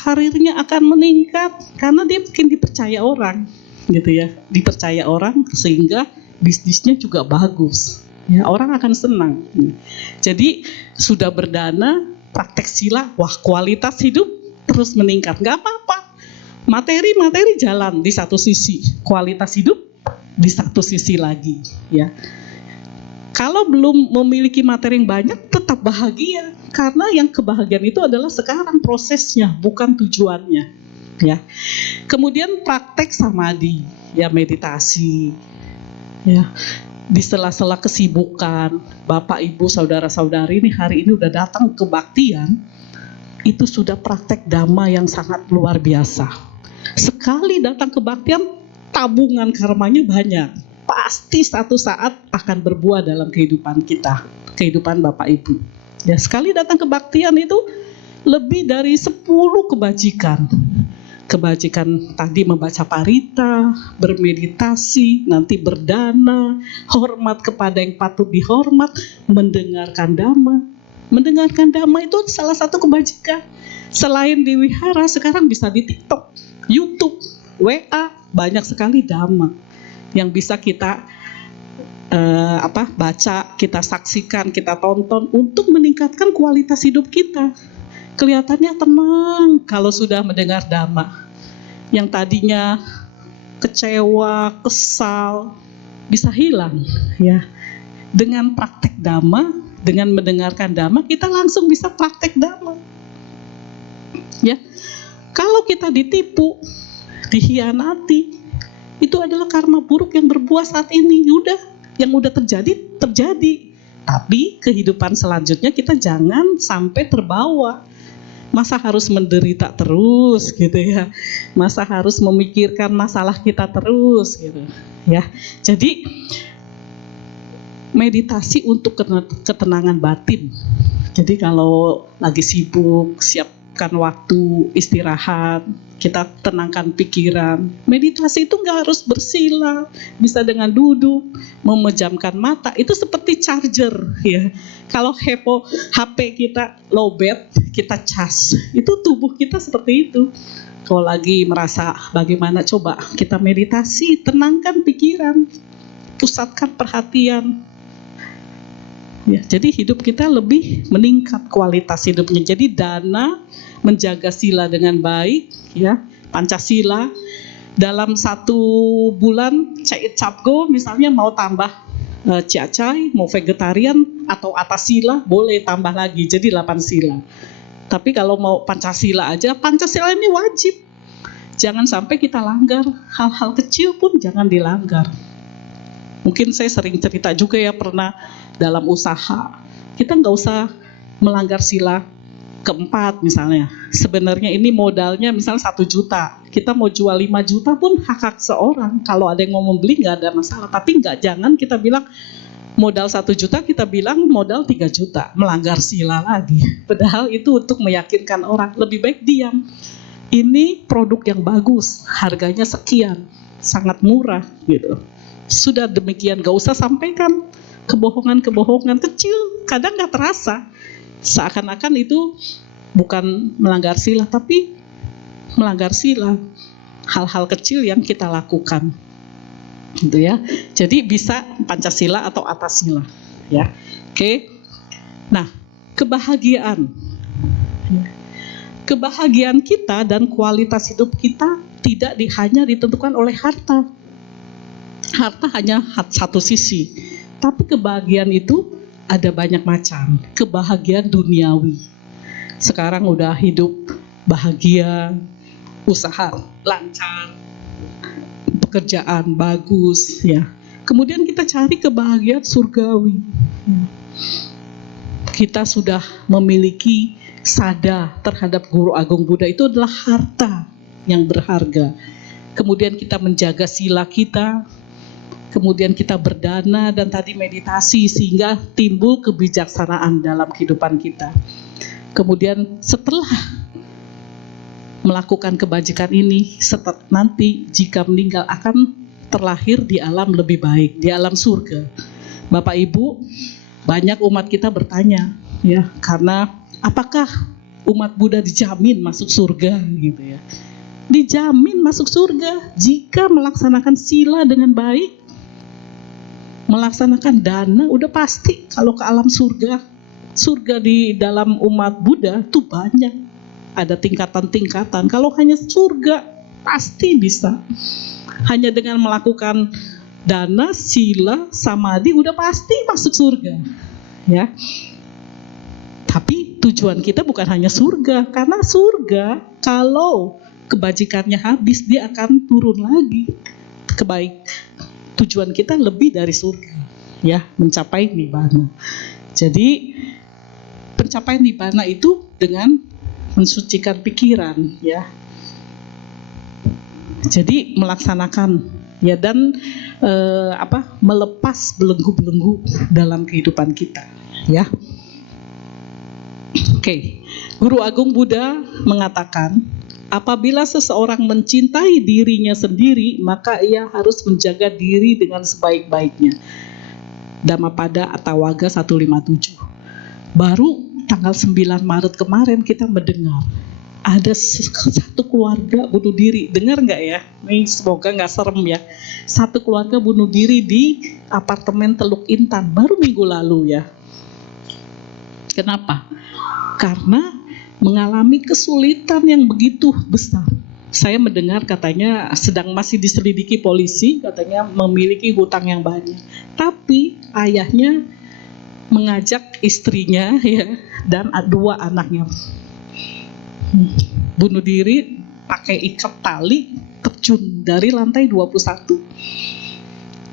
karirnya akan meningkat, karena dia mungkin dipercaya orang. Gitu ya, dipercaya orang sehingga bisnisnya juga bagus. Ya, orang akan senang. Jadi sudah berdana, praktek sila, wah kualitas hidup terus meningkat. Nggak apa-apa. Materi jalan di satu sisi, kualitas hidup di satu sisi lagi. Ya. Kalau belum memiliki materi yang banyak, tetap bahagia. Karena yang kebahagiaan itu adalah sekarang prosesnya, bukan tujuannya. Ya. Kemudian praktek samadhi, ya meditasi, ya di sela-sela kesibukan, Bapak Ibu saudara-saudari ini hari ini udah datang ke kebaktian, itu sudah praktek dhamma yang sangat luar biasa. Sekali datang ke kebaktian, tabungan karmanya banyak, pasti satu saat akan berbuah dalam kehidupan kita, kehidupan Bapak Ibu. Ya sekali datang ke kebaktian itu lebih dari 10 kebajikan. Kebajikan tadi membaca parita, bermeditasi, nanti berdana, hormat kepada yang patut dihormat, mendengarkan dhamma. Mendengarkan dhamma itu salah satu kebajikan. Selain di wihara, sekarang bisa di TikTok, YouTube, WA, banyak sekali dhamma yang bisa kita baca, kita saksikan, kita tonton untuk meningkatkan kualitas hidup kita. Kelihatannya tenang kalau sudah mendengar dhamma. Yang tadinya kecewa, kesal, bisa hilang. Ya, dengan praktek dhamma, dengan mendengarkan dhamma, kita langsung bisa praktek dhamma. Ya, kalau kita ditipu, dikhianati, itu adalah karma buruk yang berbuah saat ini. Yang udah terjadi. Tapi kehidupan selanjutnya kita jangan sampai terbawa. Masa harus menderita terus gitu ya. Masa harus memikirkan masalah kita terus gitu ya. Jadi meditasi untuk ketenangan batin. Jadi kalau lagi sibuk, siapkan waktu istirahat, kita tenangkan pikiran. Meditasi itu nggak harus bersila, bisa dengan duduk, memejamkan mata. Itu seperti charger ya. Kalau HP kita lowbat, kita cas. Itu tubuh kita seperti itu. Kalau lagi merasa bagaimana, coba kita meditasi, tenangkan pikiran, pusatkan perhatian. Ya, jadi hidup kita lebih meningkat kualitas hidupnya. Jadi dana, menjaga sila dengan baik, ya Pancasila. Dalam 1 bulan Cait Capgo misalnya mau tambah ciacai, mau vegetarian atau atas sila, boleh tambah lagi jadi 8 sila. Tapi kalau mau Pancasila aja, Pancasila ini wajib. Jangan sampai kita langgar, hal-hal kecil pun jangan dilanggar. Mungkin saya sering cerita juga ya, pernah dalam usaha, kita nggak usah melanggar sila keempat misalnya. Sebenarnya ini modalnya misalnya 1 juta, kita mau jual 5 juta pun hak seorang. Kalau ada yang mau membeli nggak ada masalah, tapi jangan kita bilang modal 1 juta, kita bilang modal 3 juta, melanggar sila lagi. Padahal itu untuk meyakinkan orang, lebih baik diam. Ini produk yang bagus, harganya sekian, sangat murah gitu. Sudah demikian, gak usah sampaikan kebohongan-kebohongan kecil, kadang gak terasa. Seakan-akan itu bukan melanggar sila, tapi melanggar sila. Hal-hal kecil yang kita lakukan. Gitu ya. Jadi bisa Pancasila atau atas sila. Ya. Oke. Nah, kebahagiaan kita dan kualitas hidup kita tidak hanya ditentukan oleh harta. Harta hanya satu sisi, tapi kebahagiaan itu ada banyak macam. Kebahagiaan duniawi, sekarang udah hidup bahagia, usaha lancar, pekerjaan bagus, ya. Kemudian kita cari kebahagiaan surgawi. Kita sudah memiliki sada terhadap Guru Agung Buddha, itu adalah harta yang berharga. Kemudian kita menjaga sila kita, kemudian kita berdana dan tadi meditasi sehingga timbul kebijaksanaan dalam kehidupan kita. Kemudian setelah melakukan kebajikan ini, nanti jika meninggal akan terlahir di alam lebih baik, di alam surga. Bapak Ibu, banyak umat kita bertanya, ya, karena apakah umat Buddha dijamin masuk surga gitu ya? Dijamin masuk surga jika melaksanakan sila dengan baik, melaksanakan dana, udah pasti kalau ke alam surga. Surga di dalam umat Buddha tuh banyak, ada tingkatan-tingkatan. Kalau hanya surga pasti bisa. Hanya dengan melakukan dana, sila, samadhi udah pasti masuk surga, ya. Tapi tujuan kita bukan hanya surga, karena surga kalau kebajikannya habis dia akan turun lagi. Tujuan kita lebih dari surga, ya, mencapai nibbana. Jadi pencapaian nibbana itu dengan mensucikan pikiran, ya. Jadi melaksanakan, ya, dan melepas belenggu-belenggu dalam kehidupan kita, ya. Oke. Guru Agung Buddha mengatakan, apabila seseorang mencintai dirinya sendiri, maka ia harus menjaga diri dengan sebaik-baiknya. Dhammapada Attawagga 157. Baru tanggal 9 Maret kemarin kita mendengar ada satu keluarga bunuh diri. Dengar nggak ya? Nih, semoga nggak serem ya. Satu keluarga bunuh diri di apartemen Teluk Intan baru minggu lalu, ya. Kenapa? Karena mengalami kesulitan yang begitu besar. Saya mendengar katanya masih diselidiki polisi, katanya memiliki hutang yang banyak. Tapi ayahnya mengajak istrinya, ya, dan 2 anaknya bunuh diri pakai ikat tali, terjun dari lantai 21.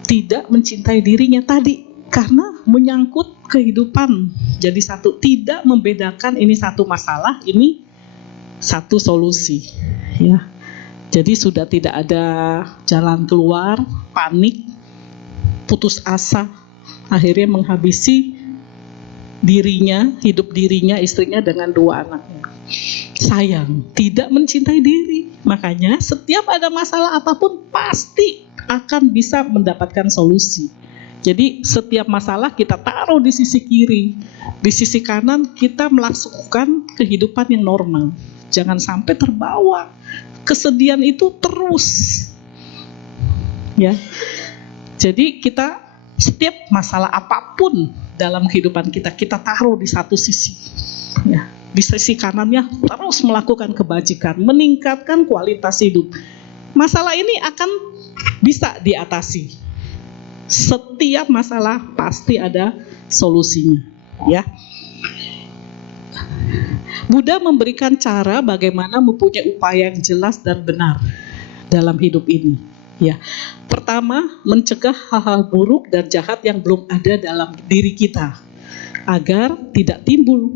Tidak mencintai dirinya tadi, karena menyangkut kehidupan jadi satu, tidak membedakan ini satu masalah, ini satu solusi, ya. Jadi sudah tidak ada jalan keluar, panik, putus asa, akhirnya menghabisi dirinya, hidup dirinya, istrinya dengan 2 anaknya. Sayang, tidak mencintai diri. Makanya setiap ada masalah apapun pasti akan bisa mendapatkan solusi. Jadi setiap masalah kita taruh di sisi kiri, di sisi kanan kita melakukan kehidupan yang normal. Jangan sampai terbawa kesedihan itu terus, ya. Jadi kita setiap masalah apapun dalam kehidupan kita taruh di satu sisi, ya. Di sisi kanannya terus melakukan kebajikan, meningkatkan kualitas hidup. Masalah ini akan bisa diatasi. Setiap masalah pasti ada solusinya, ya. Buddha memberikan cara bagaimana mempunyai upaya yang jelas dan benar dalam hidup ini, ya. Pertama, mencegah hal-hal buruk dan jahat yang belum ada dalam diri kita agar tidak timbul.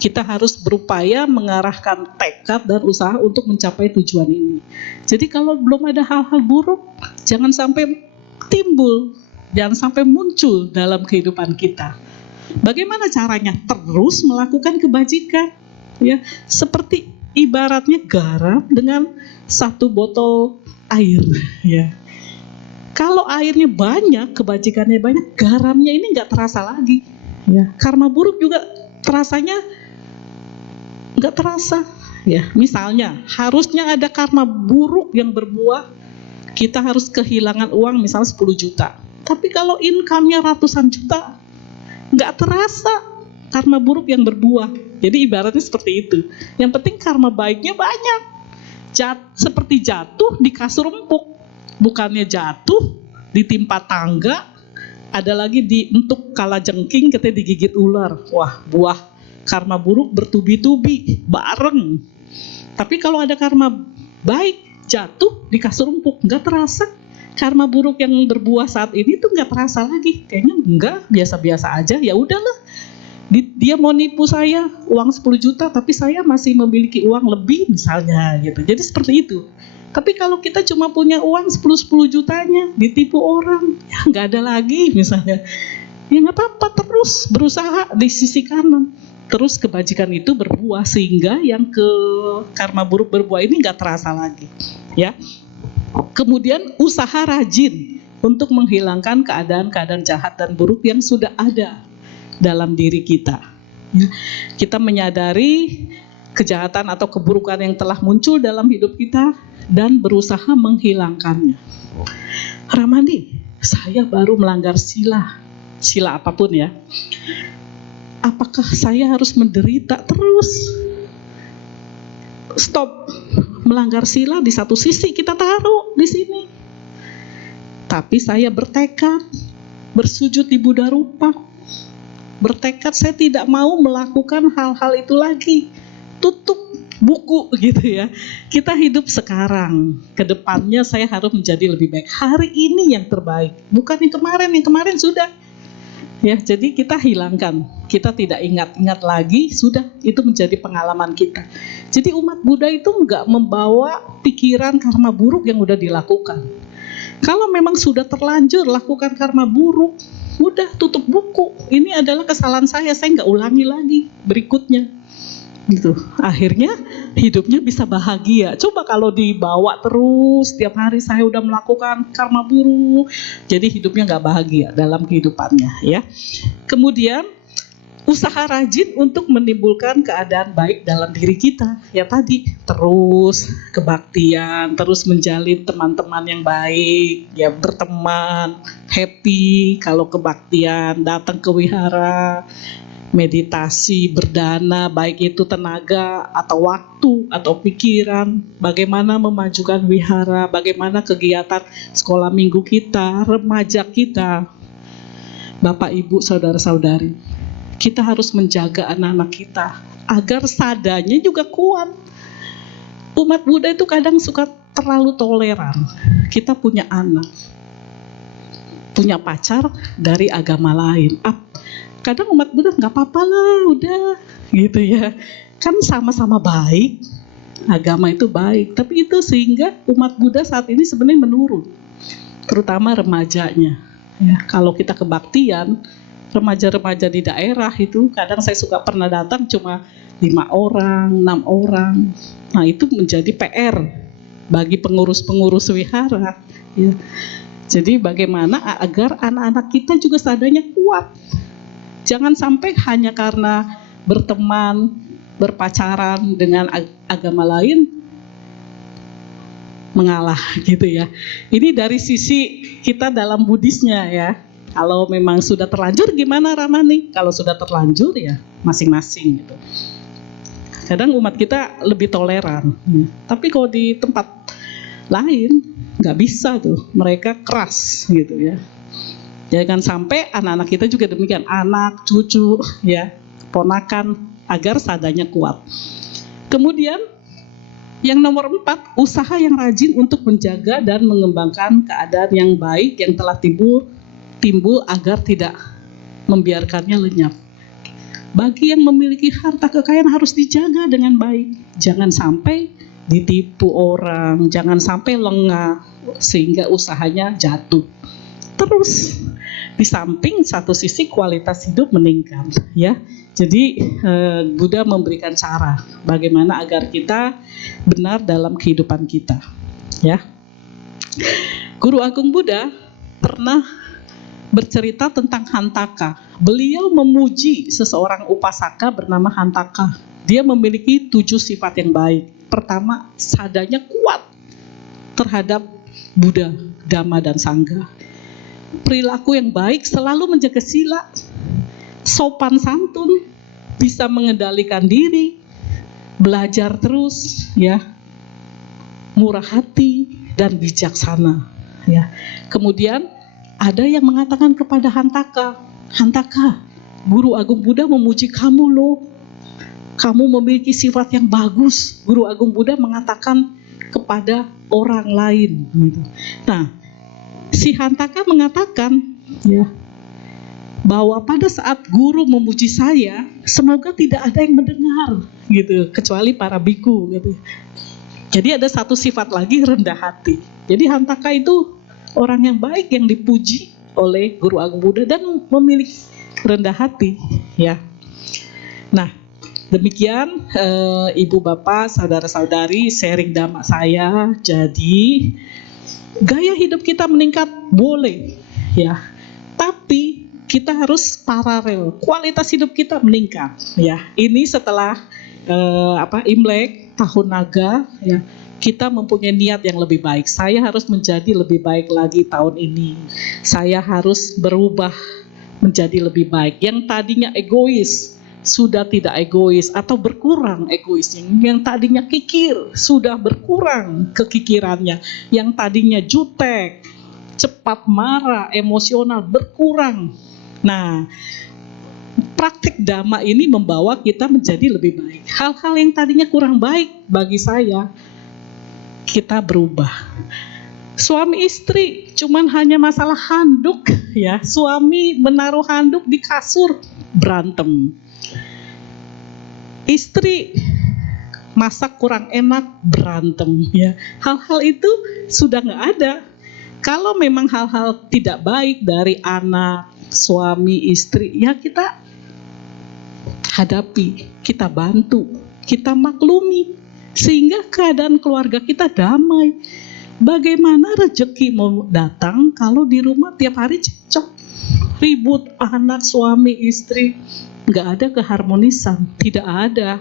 Kita harus berupaya mengarahkan tekad dan usaha untuk mencapai tujuan ini. Jadi kalau belum ada hal-hal buruk, jangan sampai timbul, jangan sampai muncul dalam kehidupan kita. Bagaimana caranya? Terus melakukan kebajikan, ya. Seperti ibaratnya garam dengan 1 botol air, ya. Kalau airnya banyak, kebajikannya banyak, garamnya ini nggak terasa lagi, ya. Karma buruk juga terasanya nggak terasa, ya. Misalnya harusnya ada karma buruk yang berbuah, kita harus kehilangan uang misalnya 10 juta. Tapi kalau income-nya ratusan juta, nggak terasa, karma buruk yang berbuah. Jadi ibaratnya seperti itu. Yang penting karma baiknya banyak. Seperti jatuh di kasur empuk, bukannya jatuh ditimpa tangga, ada lagi untuk kalajengking kita digigit ular. Wah, buah karma buruk bertubi-tubi bareng. Tapi kalau ada karma baik jatuh di kasur empuk, nggak terasa. Karma buruk yang berbuah saat ini tuh nggak terasa lagi. Kayaknya enggak, biasa-biasa aja. Ya udahlah. Dia mau nipu saya uang 10 juta, tapi saya masih memiliki uang lebih misalnya gitu. Jadi seperti itu. Tapi kalau kita cuma punya uang 10 jutanya, ditipu orang, ya nggak ada lagi misalnya. Ya nggak apa-apa, terus berusaha di sisi kanan. Terus kebajikan itu berbuah sehingga yang karma buruk berbuah ini nggak terasa lagi. Ya. Kemudian usaha rajin untuk menghilangkan keadaan-keadaan jahat dan buruk yang sudah ada dalam diri kita. Ya. Kita menyadari kejahatan atau keburukan yang telah muncul dalam hidup kita dan berusaha menghilangkannya. Ramani, saya baru melanggar sila apapun ya. Apakah saya harus menderita terus? Stop. Melanggar sila di satu sisi kita taruh di sini. Tapi saya bertekad bersujud di Buddha Rupa. Bertekad saya tidak mau melakukan hal-hal itu lagi. Tutup buku gitu ya. Kita hidup sekarang. Kedepannya saya harus menjadi lebih baik. Hari ini yang terbaik. Bukan yang kemarin sudah. Ya, jadi kita hilangkan, kita tidak ingat-ingat lagi, sudah itu menjadi pengalaman kita. Jadi umat Buddha itu enggak membawa pikiran karma buruk yang udah dilakukan. Kalau memang sudah terlanjur lakukan karma buruk, udah tutup buku. Ini adalah kesalahan saya enggak ulangi lagi berikutnya. Gitu. Akhirnya hidupnya bisa bahagia. Coba kalau dibawa terus setiap hari saya udah melakukan karma buruk, jadi hidupnya nggak bahagia dalam kehidupannya ya. Kemudian usaha rajin untuk menimbulkan keadaan baik dalam diri kita. Ya tadi terus kebaktian, terus menjalin teman-teman yang baik, ya berteman, happy kalau kebaktian, datang ke wihara, meditasi, berdana, baik itu tenaga atau waktu atau pikiran, bagaimana memajukan wihara, bagaimana kegiatan sekolah minggu kita, remaja kita, Bapak Ibu, saudara-saudari, kita harus menjaga anak-anak kita agar sadanya juga kuat. Umat Buddha itu kadang suka terlalu toleran. Kita punya anak, punya pacar dari agama lain. Kadang umat Buddha nggak apa-apa lah, udah gitu ya. Kan sama-sama baik, agama itu baik. Tapi itu sehingga umat Buddha saat ini sebenarnya menurun, terutama remajanya. Ya, kalau kita kebaktian, remaja-remaja di daerah itu kadang saya suka pernah datang cuma 5 orang, 6 orang. Nah itu menjadi PR bagi pengurus-pengurus wihara. Ya. Jadi bagaimana agar anak-anak kita juga sadanya kuat. Jangan sampai hanya karena berteman, berpacaran dengan agama lain mengalah gitu ya. Ini dari sisi kita dalam Buddhisnya ya. Kalau memang sudah terlanjur gimana Ramani? Kalau sudah terlanjur ya masing-masing gitu. Kadang umat kita lebih toleran. Tapi kalau di tempat lain nggak bisa tuh, mereka keras gitu ya. Jangan sampai anak-anak kita juga demikian, anak, cucu, ya, ponakan, agar sadanya kuat. Kemudian yang nomor 4, usaha yang rajin untuk menjaga dan mengembangkan keadaan yang baik yang telah timbul agar tidak membiarkannya lenyap. Bagi yang memiliki harta kekayaan harus dijaga dengan baik. Jangan sampai ditipu orang, jangan sampai lengah sehingga usahanya jatuh. Terus di samping satu sisi kualitas hidup meningkat ya. Jadi Buddha memberikan cara bagaimana agar kita benar dalam kehidupan kita ya. Guru Agung Buddha pernah bercerita tentang Hantaka. Beliau memuji seseorang upasaka bernama Hantaka. Dia memiliki 7 sifat yang baik. Pertama, sadanya kuat terhadap Buddha, Dhamma dan Sangha. Perilaku yang baik, selalu menjaga sila, sopan santun, bisa mengendalikan diri, belajar terus, ya, murah hati dan bijaksana, ya. Kemudian ada yang mengatakan kepada Hantaka, Hantaka, Guru Agung Buddha memuji kamu loh. Kamu memiliki sifat yang bagus. Guru Agung Buddha mengatakan kepada orang lain. Gitu. Nah, si Hantaka mengatakan, ya, bahwa pada saat guru memuji saya, semoga tidak ada yang mendengar, gitu, kecuali para biku, gitu. Jadi ada satu sifat lagi, rendah hati. Jadi Hantaka itu orang yang baik yang dipuji oleh Guru Agung Buddha dan memiliki rendah hati, ya. Nah, demikian Ibu Bapak, saudara-saudari, sharing dhamma saya. Jadi gaya hidup kita meningkat boleh, ya. Tapi kita harus paralel, kualitas hidup kita meningkat, ya. Ini setelah Imlek, tahun naga, ya. Kita mempunyai niat yang lebih baik. Saya harus menjadi lebih baik lagi tahun ini. Saya harus berubah menjadi lebih baik. Yang tadinya egois sudah tidak egois atau berkurang egoisnya. Yang tadinya kikir sudah berkurang kekikirannya. Yang tadinya jutek, cepat marah, emosional berkurang. Nah, praktik dhamma ini membawa kita menjadi lebih baik. Hal-hal yang tadinya kurang baik bagi saya, kita berubah. Suami istri cuman hanya masalah handuk, ya. Suami menaruh handuk di kasur, berantem. Istri masak kurang enak, berantem, ya. Hal-hal itu sudah nggak ada. Kalau memang hal-hal tidak baik dari anak, suami, istri, ya kita hadapi, kita bantu, kita maklumi, sehingga keadaan keluarga kita damai. Bagaimana rezeki mau datang kalau di rumah tiap hari cekcok, ribut anak, suami, istri, nggak ada keharmonisan, tidak ada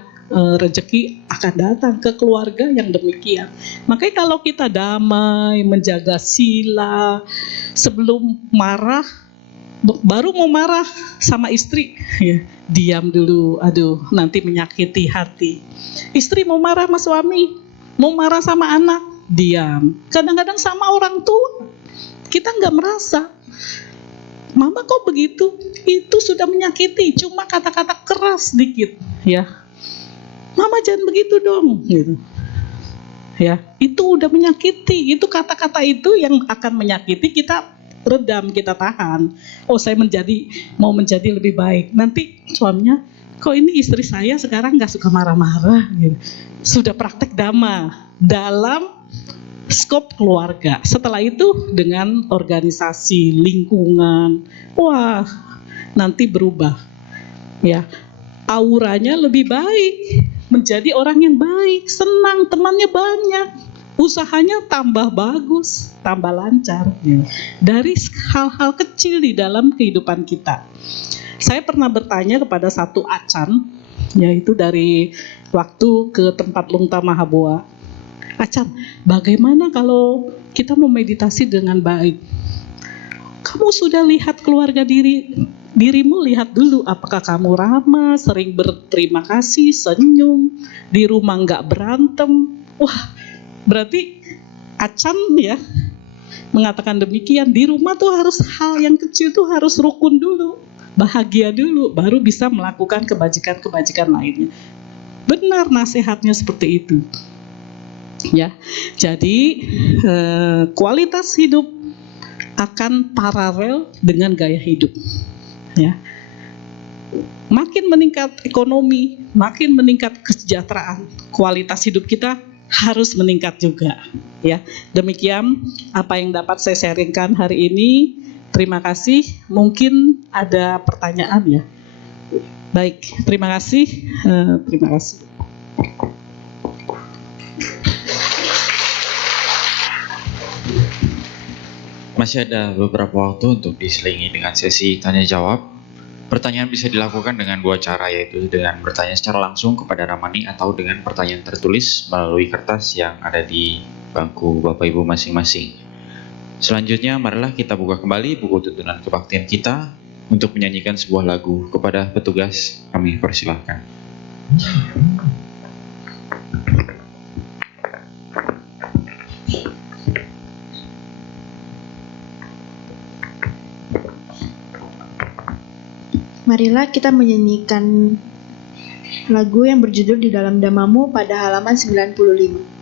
rezeki akan datang ke keluarga yang demikian. Makanya kalau kita damai, menjaga sila, sebelum marah, baru mau marah sama istri, ya, diam dulu, aduh nanti menyakiti hati. Istri mau marah sama suami, mau marah sama anak, diam. Kadang-kadang sama orang tua, kita nggak merasa. Mama kok begitu? Itu sudah menyakiti, cuma kata-kata keras sedikit, ya. Mama jangan begitu dong, gitu. Ya, itu udah menyakiti. Itu kata-kata itu yang akan menyakiti, kita redam, kita tahan. Oh, saya mau menjadi lebih baik. Nanti suaminya, kok ini istri saya sekarang nggak suka marah-marah, gitu. Sudah praktek dhamma dalam skop keluarga. Setelah itu dengan organisasi, lingkungan, wah, nanti berubah, ya. Auranya lebih baik, menjadi orang yang baik, senang, temannya banyak, usahanya tambah bagus, tambah lancar, ya. Dari hal-hal kecil di dalam kehidupan kita. Saya pernah bertanya kepada satu acan, yaitu dari waktu ke tempat Lungta Mahaboa. Acan, bagaimana kalau kita memeditasi dengan baik? Kamu sudah lihat keluarga dirimu, lihat dulu apakah kamu ramah, sering berterima kasih, senyum, di rumah nggak berantem. Wah, berarti acan, ya, mengatakan demikian. Di rumah tuh harus hal yang kecil tuh harus rukun dulu, bahagia dulu, baru bisa melakukan kebajikan-kebajikan lainnya. Benar nasihatnya seperti itu, ya. Jadi kualitas hidup akan paralel dengan gaya hidup, ya. Makin meningkat ekonomi, makin meningkat kesejahteraan, kualitas hidup kita harus meningkat juga, ya. Demikian apa yang dapat saya sharingkan hari ini. Terima kasih. Mungkin ada pertanyaan, ya. Baik, terima kasih. Terima kasih. Masih ada beberapa waktu untuk diselingi dengan sesi tanya jawab. Pertanyaan bisa dilakukan dengan dua cara, yaitu dengan bertanya secara langsung kepada Ramani atau dengan pertanyaan tertulis melalui kertas yang ada di bangku Bapak Ibu masing-masing. Selanjutnya, marilah kita buka kembali buku tuntunan kebaktian kita untuk menyanyikan sebuah lagu. Kepada petugas kami persilahkan. Marilah kita menyanyikan lagu yang berjudul Di Dalam Damamu pada halaman 95.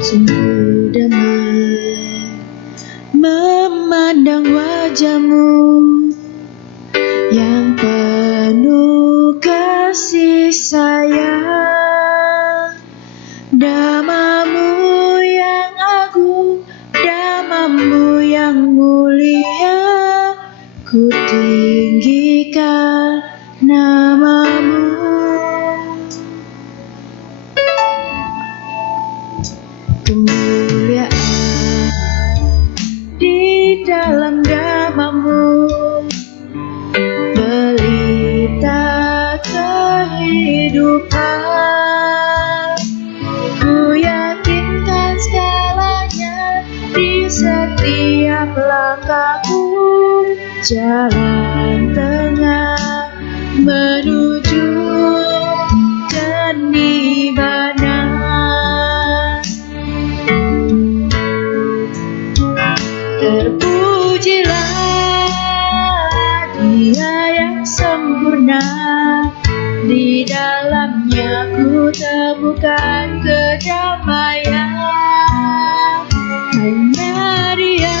Sungguh damai memandang wajahmu yang penuh kasih sayang, damamu yang agung, damamu yang mulia, ku tinggikan namamu. Kemuliaan di dalam damamu, pelita kehidupan, ku yakinkan segalanya di setiap langkahku, jalan tengah menuju kenibanan. Terpujilah Dia yang sempurna, di dalamnya ku temukan kedamaian. Hanya Dia,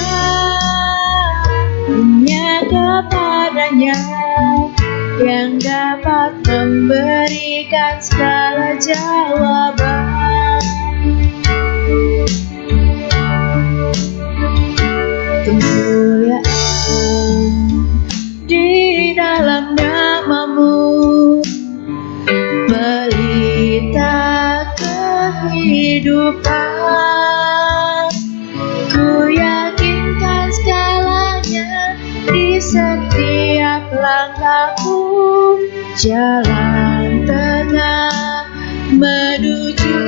hanya kepadanya yang dapat memberikan segala jawaban. Kemuliaan di dalam namamu, pelita kehidupan, ku yakinkan segalanya di setiap langkahku, jalan tengah menuju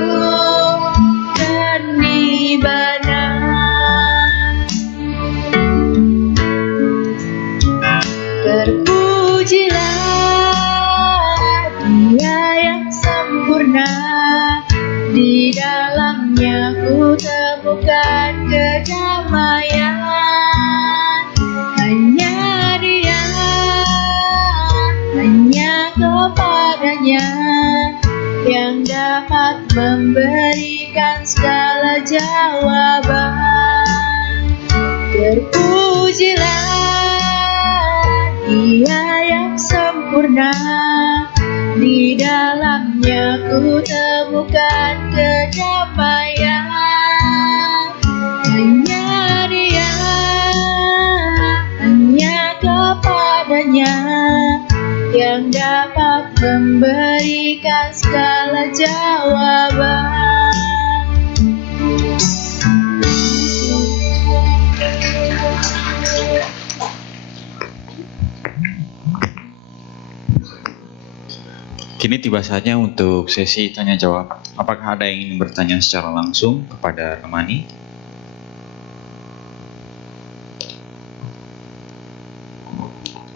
kenibanan. Terpujilah Dia yang sempurna, di dalamnya ku temukan kedamaian. Hanya Dia, hanya kepadanya yang dapat memberikan segala jawaban. Terpujilah Dia yang sempurna, di dalamnya ku temukan kedamaian. Hanya Dia, hanya kepadanya yang dapat memberikan segala jawaban. Kini tiba saatnya untuk sesi tanya jawab. Apakah ada yang ingin bertanya secara langsung kepada Ramani?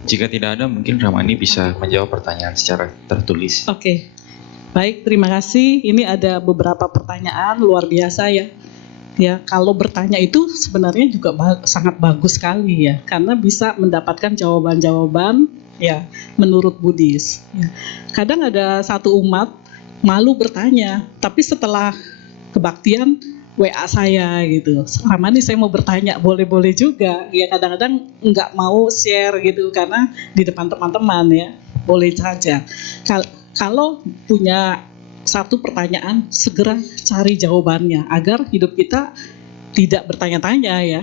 Jika tidak ada, mungkin Ramani bisa menjawab pertanyaan secara tertulis. Oke, baik, terima kasih. Ini ada beberapa pertanyaan luar biasa ya. Ya, kalau bertanya itu sebenarnya juga sangat bagus sekali ya, karena bisa mendapatkan jawaban-jawaban ya menurut Buddhis. Ya. Kadang ada satu umat malu bertanya, tapi setelah kebaktian WA saya gitu, Ramani saya mau bertanya, boleh-boleh juga. Ya kadang-kadang nggak mau share gitu karena di depan teman-teman ya, boleh saja. Kalau punya satu pertanyaan, segera cari jawabannya agar hidup kita tidak bertanya-tanya ya.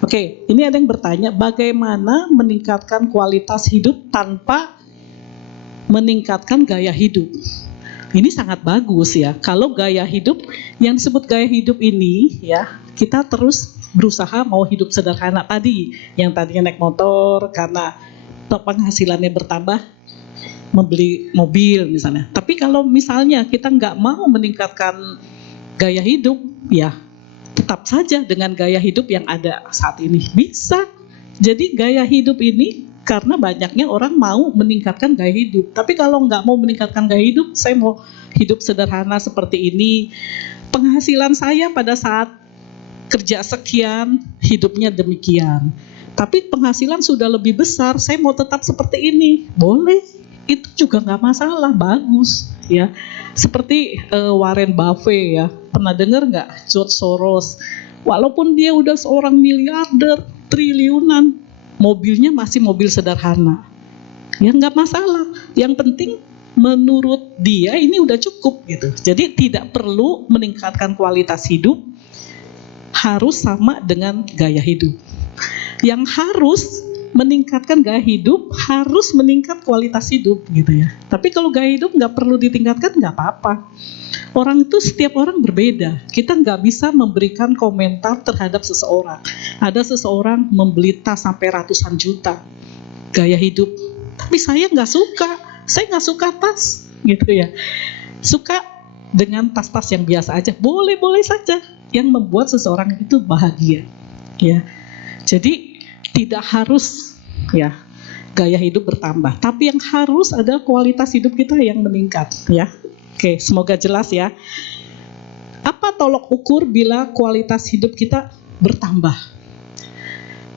Oke, ini ada yang bertanya, bagaimana meningkatkan kualitas hidup tanpa meningkatkan gaya hidup? Ini sangat bagus ya. Kalau gaya hidup, yang disebut gaya hidup ini ya, kita terus berusaha mau hidup sederhana tadi. Yang tadinya naik motor karena penghasilannya bertambah, membeli mobil misalnya. Tapi kalau misalnya kita nggak mau meningkatkan gaya hidup, ya tetap saja dengan gaya hidup yang ada saat ini. Bisa. Jadi gaya hidup ini karena banyaknya orang mau meningkatkan gaya hidup. Tapi kalau nggak mau meningkatkan gaya hidup, saya mau hidup sederhana seperti ini. Penghasilan saya pada saat kerja sekian, hidupnya demikian. Tapi penghasilan sudah lebih besar, saya mau tetap seperti ini. Boleh, itu juga nggak masalah, bagus. Ya, seperti Warren Buffett ya, pernah dengar nggak George Soros? Walaupun dia udah seorang miliarder, triliunan, mobilnya masih mobil sederhana. Ya nggak masalah. Yang penting menurut dia ini udah cukup gitu. Jadi tidak perlu meningkatkan kualitas hidup, harus sama dengan gaya hidup. Yang harus meningkatkan gaya hidup harus meningkat kualitas hidup gitu ya. Tapi kalau gaya hidup nggak perlu ditingkatkan nggak apa-apa. Orang itu setiap orang berbeda. Kita nggak bisa memberikan komentar terhadap seseorang. Ada seseorang membeli tas sampai ratusan juta, gaya hidup. Tapi saya nggak suka. Saya nggak suka tas, gitu ya. Suka dengan tas-tas yang biasa aja. Boleh-boleh saja. Yang membuat seseorang itu bahagia. Ya. Jadi tidak harus ya gaya hidup bertambah. Tapi yang harus adalah kualitas hidup kita yang meningkat. Ya. Oke, semoga jelas ya. Apa tolok ukur bila kualitas hidup kita bertambah?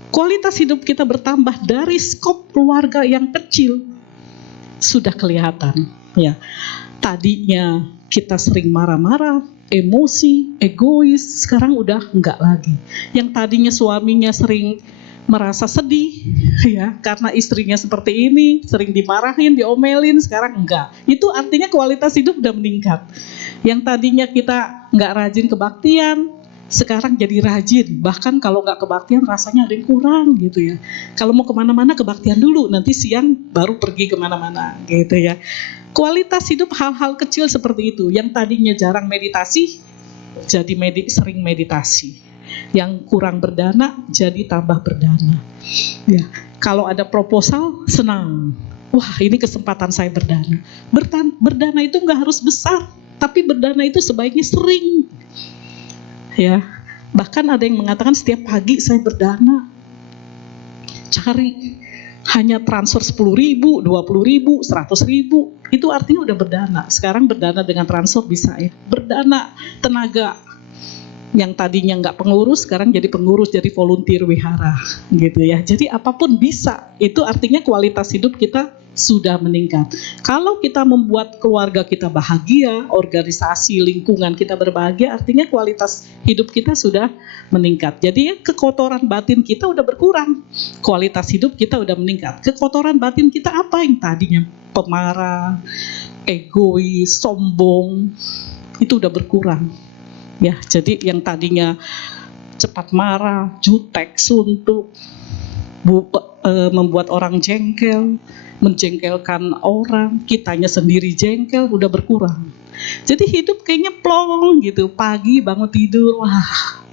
Kualitas hidup kita bertambah dari skop keluarga yang kecil sudah kelihatan. Ya, tadinya kita sering marah-marah, emosi, egois, sekarang udah enggak lagi. Yang tadinya suaminya sering merasa sedih ya karena istrinya seperti ini, sering dimarahin, diomelin, sekarang enggak. Itu artinya kualitas hidup udah meningkat. Yang tadinya kita enggak rajin kebaktian, sekarang jadi rajin. Bahkan kalau enggak kebaktian rasanya ada yang kurang gitu ya. Kalau mau kemana-mana kebaktian dulu, nanti siang baru pergi kemana-mana gitu ya. Kualitas hidup hal-hal kecil seperti itu. Yang tadinya jarang meditasi, jadi sering meditasi. Yang kurang berdana jadi tambah berdana. Ya, kalau ada proposal senang. Wah, ini kesempatan saya berdana. Berdana itu nggak harus besar, tapi berdana itu sebaiknya sering. Ya, bahkan ada yang mengatakan setiap pagi saya berdana. Cari hanya transfer 10.000, 20.000, 100.000, itu artinya udah berdana. Sekarang berdana dengan transfer bisa ya. Berdana tenaga. Yang tadinya nggak pengurus, sekarang jadi pengurus, jadi volunteer wihara, gitu ya. Jadi apapun bisa, itu artinya kualitas hidup kita sudah meningkat. Kalau kita membuat keluarga kita bahagia, organisasi, lingkungan kita berbahagia, artinya kualitas hidup kita sudah meningkat. Jadi ya, kekotoran batin kita udah berkurang, kualitas hidup kita udah meningkat. Kekotoran batin kita apa yang tadinya pemarah, egois, sombong, itu udah berkurang. Ya, jadi yang tadinya cepat marah, jutek, suntuk, membuat orang jengkel, menjengkelkan orang, kitanya sendiri jengkel, udah berkurang. Jadi hidup kayaknya plong gitu, pagi bangun tidur, wah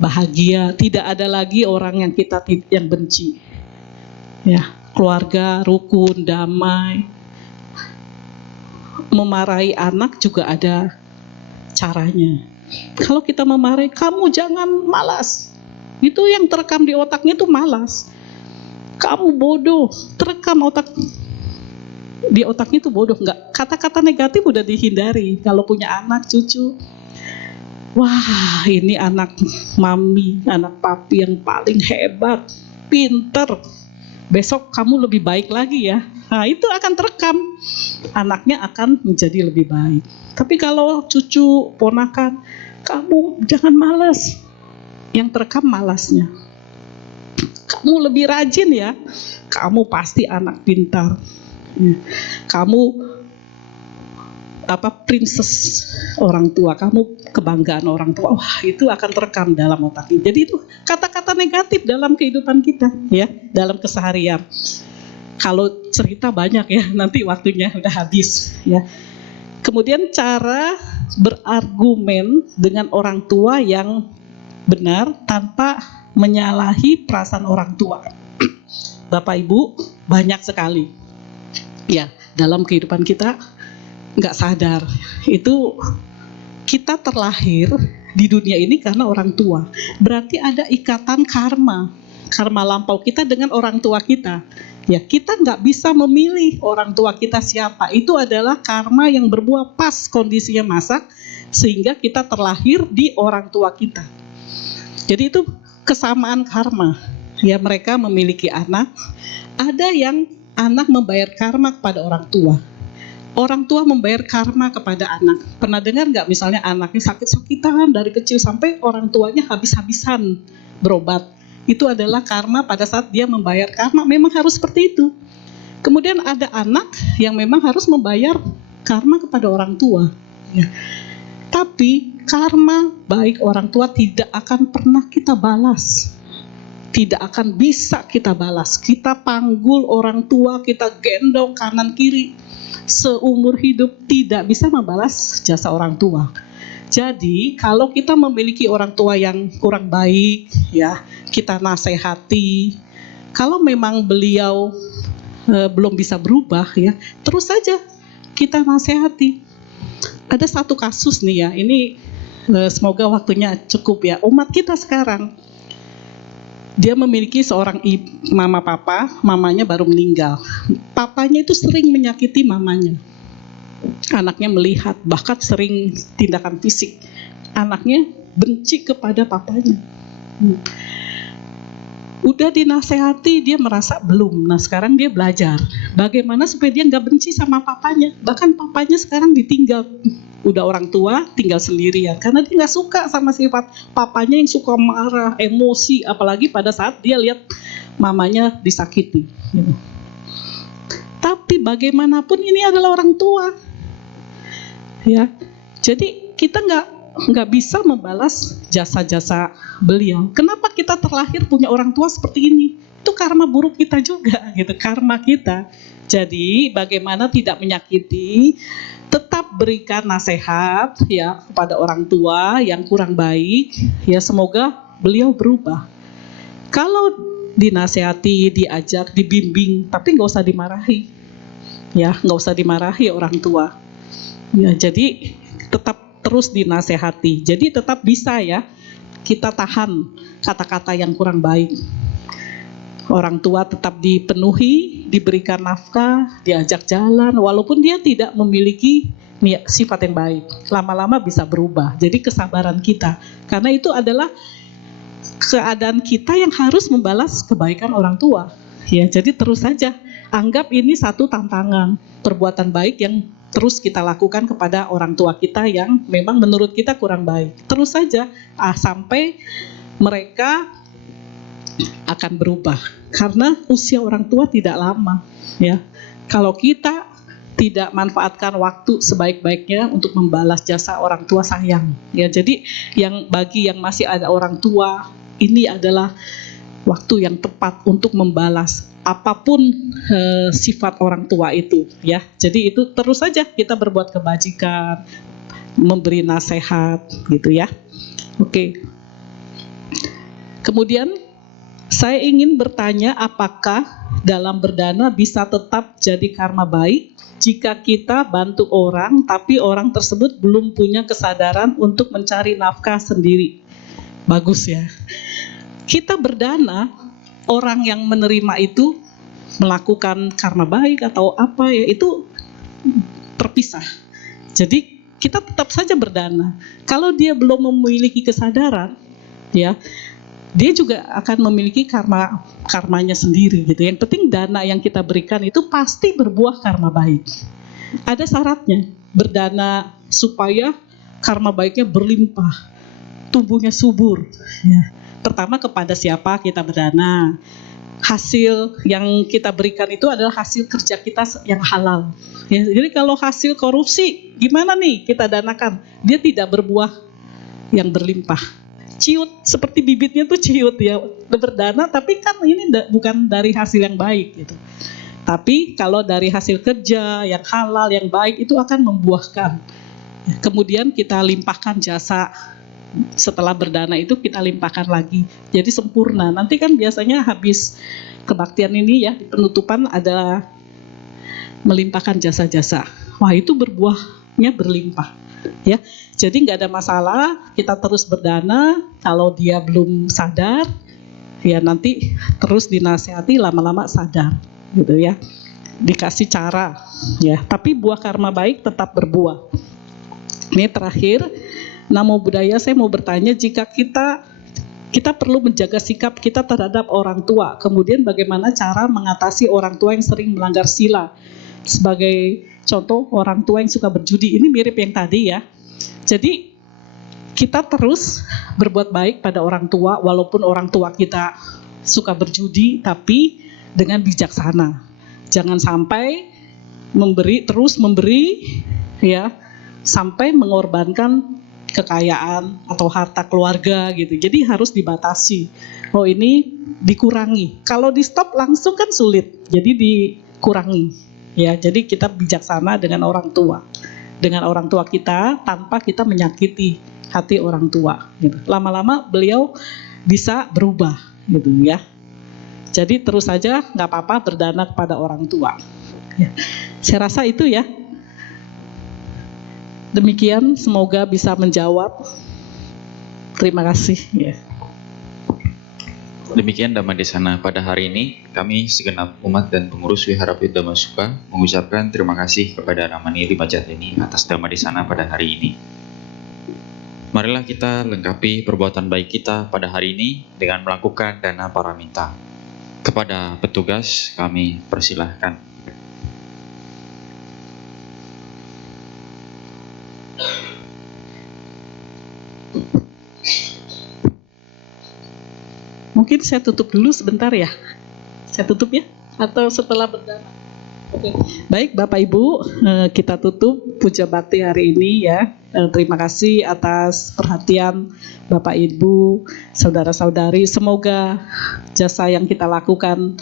bahagia, tidak ada lagi orang yang kita yang benci. Ya, keluarga rukun, damai. Memarahi anak juga ada caranya. Kalau kita memarahi, kamu jangan malas. Itu yang terekam di otaknya itu malas. Kamu bodoh, terekam di otaknya itu bodoh. Enggak, kata-kata negatif udah dihindari. Kalau punya anak, cucu, wah ini anak mami, anak papi yang paling hebat, pinter. Besok kamu lebih baik lagi ya. Nah itu akan terekam. Anaknya akan menjadi lebih baik. Tapi kalau cucu, ponakan, kamu jangan malas. Yang terekam malasnya. Kamu lebih rajin ya. Kamu pasti anak pintar. Kamu princess orang tua, kamu kebanggaan orang tua. Wah, itu akan terekam dalam otaknya. Jadi itu kata-kata negatif dalam kehidupan kita ya, dalam keseharian. Kalau cerita banyak ya, nanti waktunya udah habis ya. Kemudian cara berargumen dengan orang tua yang benar tanpa menyalahi perasaan orang tua. Bapak Ibu, banyak sekali ya dalam kehidupan kita nggak sadar itu kita terlahir di dunia ini karena orang tua. Berarti ada ikatan karma lampau kita dengan orang tua kita. Ya, kita nggak bisa memilih orang tua kita siapa. Itu adalah karma yang berbuah pas kondisinya masak, sehingga kita terlahir di orang tua kita. Jadi itu kesamaan karma. Ya, mereka memiliki anak. Ada yang anak membayar karma kepada orang tua. Orang tua membayar karma kepada anak. Pernah dengar nggak misalnya anaknya sakit-sakitan dari kecil sampai orang tuanya habis-habisan berobat. Itu adalah karma pada saat dia membayar karma, memang harus seperti itu. Kemudian ada anak yang memang harus membayar karma kepada orang tua. Ya. Tapi karma baik orang tua tidak akan pernah kita balas. Tidak akan bisa kita balas. Kita panggul orang tua, kita gendong kanan kiri. Seumur hidup tidak bisa membalas jasa orang tua. Jadi kalau kita memiliki orang tua yang kurang baik, ya kita nasihati. Kalau memang beliau belum bisa berubah, ya terus saja kita nasihati. Ada satu kasus nih ya, ini semoga waktunya cukup ya. Umat kita sekarang, dia memiliki seorang mama papa, mamanya baru meninggal. Papanya itu sering menyakiti mamanya. Anaknya melihat, bahkan sering tindakan fisik. Anaknya benci kepada papanya. Udah dinasehati, dia merasa belum. Nah sekarang dia belajar bagaimana supaya dia nggak benci sama papanya. Bahkan papanya sekarang ditinggal, udah orang tua tinggal sendirian karena dia nggak suka sama sifat papanya yang suka marah, emosi, apalagi pada saat dia lihat mamanya disakiti. Tapi bagaimanapun ini adalah orang tua, ya. Jadi kita nggak bisa membalas jasa-jasa beliau. Kenapa kita terlahir punya orang tua seperti ini? Itu karma buruk kita juga, gitu. Karma kita. Jadi bagaimana tidak menyakiti, tetap berikan nasihat ya kepada orang tua yang kurang baik. Ya semoga beliau berubah. Kalau dinasehati, diajak, dibimbing, tapi nggak usah dimarahi. Ya nggak usah dimarahi orang tua. Ya jadi tetap terus dinasehati. Jadi tetap bisa ya kita tahan kata-kata yang kurang baik. Orang tua tetap dipenuhi, diberikan nafkah, diajak jalan, walaupun dia tidak memiliki sifat yang baik. Lama-lama bisa berubah. Jadi kesabaran kita, karena itu adalah keadaan kita yang harus membalas kebaikan orang tua. Ya, jadi terus saja anggap ini satu tantangan, perbuatan baik yang terus kita lakukan kepada orang tua kita yang memang menurut kita kurang baik. Terus saja sampai mereka akan berubah. Karena usia orang tua tidak lama, ya. Kalau kita tidak manfaatkan waktu sebaik-baiknya untuk membalas jasa orang tua, sayang. Ya, jadi bagi yang masih ada orang tua, ini adalah waktu yang tepat untuk membalas apapun sifat orang tua itu, ya. Jadi itu terus saja kita berbuat kebajikan, memberi nasihat, gitu ya. Oke. Kemudian saya ingin bertanya, apakah dalam berdana bisa tetap jadi karma baik jika kita bantu orang tapi orang tersebut belum punya kesadaran untuk mencari nafkah sendiri? Bagus ya. Kita berdana, orang yang menerima itu melakukan karma baik atau apa ya, itu terpisah. Jadi kita tetap saja berdana. Kalau dia belum memiliki kesadaran, ya, dia juga akan memiliki karmanya sendiri gitu. Yang penting dana yang kita berikan itu pasti berbuah karma baik. Ada syaratnya, berdana supaya karma baiknya berlimpah, tumbuhnya subur. Ya. Pertama, kepada siapa kita berdana. Hasil yang kita berikan itu adalah hasil kerja kita yang halal. Ya, jadi kalau hasil korupsi, gimana nih kita danakan? Dia tidak berbuah yang berlimpah. Ciut, seperti bibitnya tuh ciut ya, berdana, tapi kan ini bukan dari hasil yang baik gitu. Tapi kalau dari hasil kerja yang halal, yang baik itu akan membuahkan. Kemudian kita limpahkan jasa, setelah berdana itu kita limpahkan lagi. Jadi sempurna. Nanti kan biasanya habis kebaktian ini ya, di penutupan ada melimpahkan jasa-jasa. Wah, itu berbuahnya berlimpah. Ya, jadi nggak ada masalah. Kita terus berdana. Kalau dia belum sadar, ya nanti terus dinasihati, lama-lama sadar, gitu ya. Dikasih cara, ya. Tapi buah karma baik tetap berbuah. Ini terakhir, Namo Buddhaya, saya mau bertanya, jika kita perlu menjaga sikap kita terhadap orang tua, kemudian bagaimana cara mengatasi orang tua yang sering melanggar sila? Sebagai contoh, orang tua yang suka berjudi, ini mirip yang tadi ya. Jadi kita terus berbuat baik pada orang tua, walaupun orang tua kita suka berjudi, tapi dengan bijaksana. Jangan sampai terus memberi ya, sampai mengorbankan kekayaan atau harta keluarga gitu. Jadi harus dibatasi. Oh, ini dikurangi. Kalau di stop langsung kan sulit. Jadi dikurangi. Ya, jadi kita bijaksana dengan orang tua. Dengan orang tua kita tanpa kita menyakiti hati orang tua gitu. Lama-lama beliau bisa berubah gitu ya. Jadi terus saja nggak apa-apa berdana kepada orang tua. Ya. Saya rasa itu ya. Demikian, semoga bisa menjawab. Terima kasih. Ya. Demikian Dhammadesana pada hari ini. Kami segenap umat dan pengurus Wihara Dhamma Suka mengucapkan terima kasih kepada Ramani Limajateni atas Dhammadesana pada hari ini. Marilah kita lengkapi perbuatan baik kita pada hari ini dengan melakukan dana paraminta. Kepada petugas kami persilahkan. Mungkin saya tutup dulu sebentar ya. Saya tutup ya? Atau setelah berdana? Oke. Baik Bapak Ibu, kita tutup Puja Bakti hari ini ya. Terima kasih atas perhatian Bapak Ibu, saudara-saudari. Semoga jasa yang kita lakukan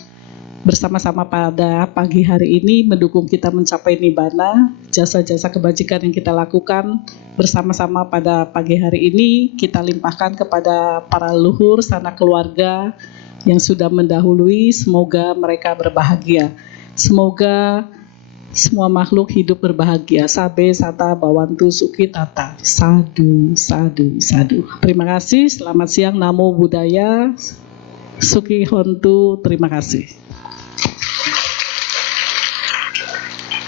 bersama-sama pada pagi hari ini mendukung kita mencapai nibbana. Jasa-jasa kebajikan yang kita lakukan bersama-sama pada pagi hari ini kita limpahkan kepada para leluhur sanak keluarga yang sudah mendahului. Semoga mereka berbahagia. Semoga semua makhluk hidup berbahagia. Sabe sata bawantu suki tata. Sadu, sadu, sadu. Terima kasih. Selamat siang. Namo Buddhaya. Suki hontu. Terima kasih.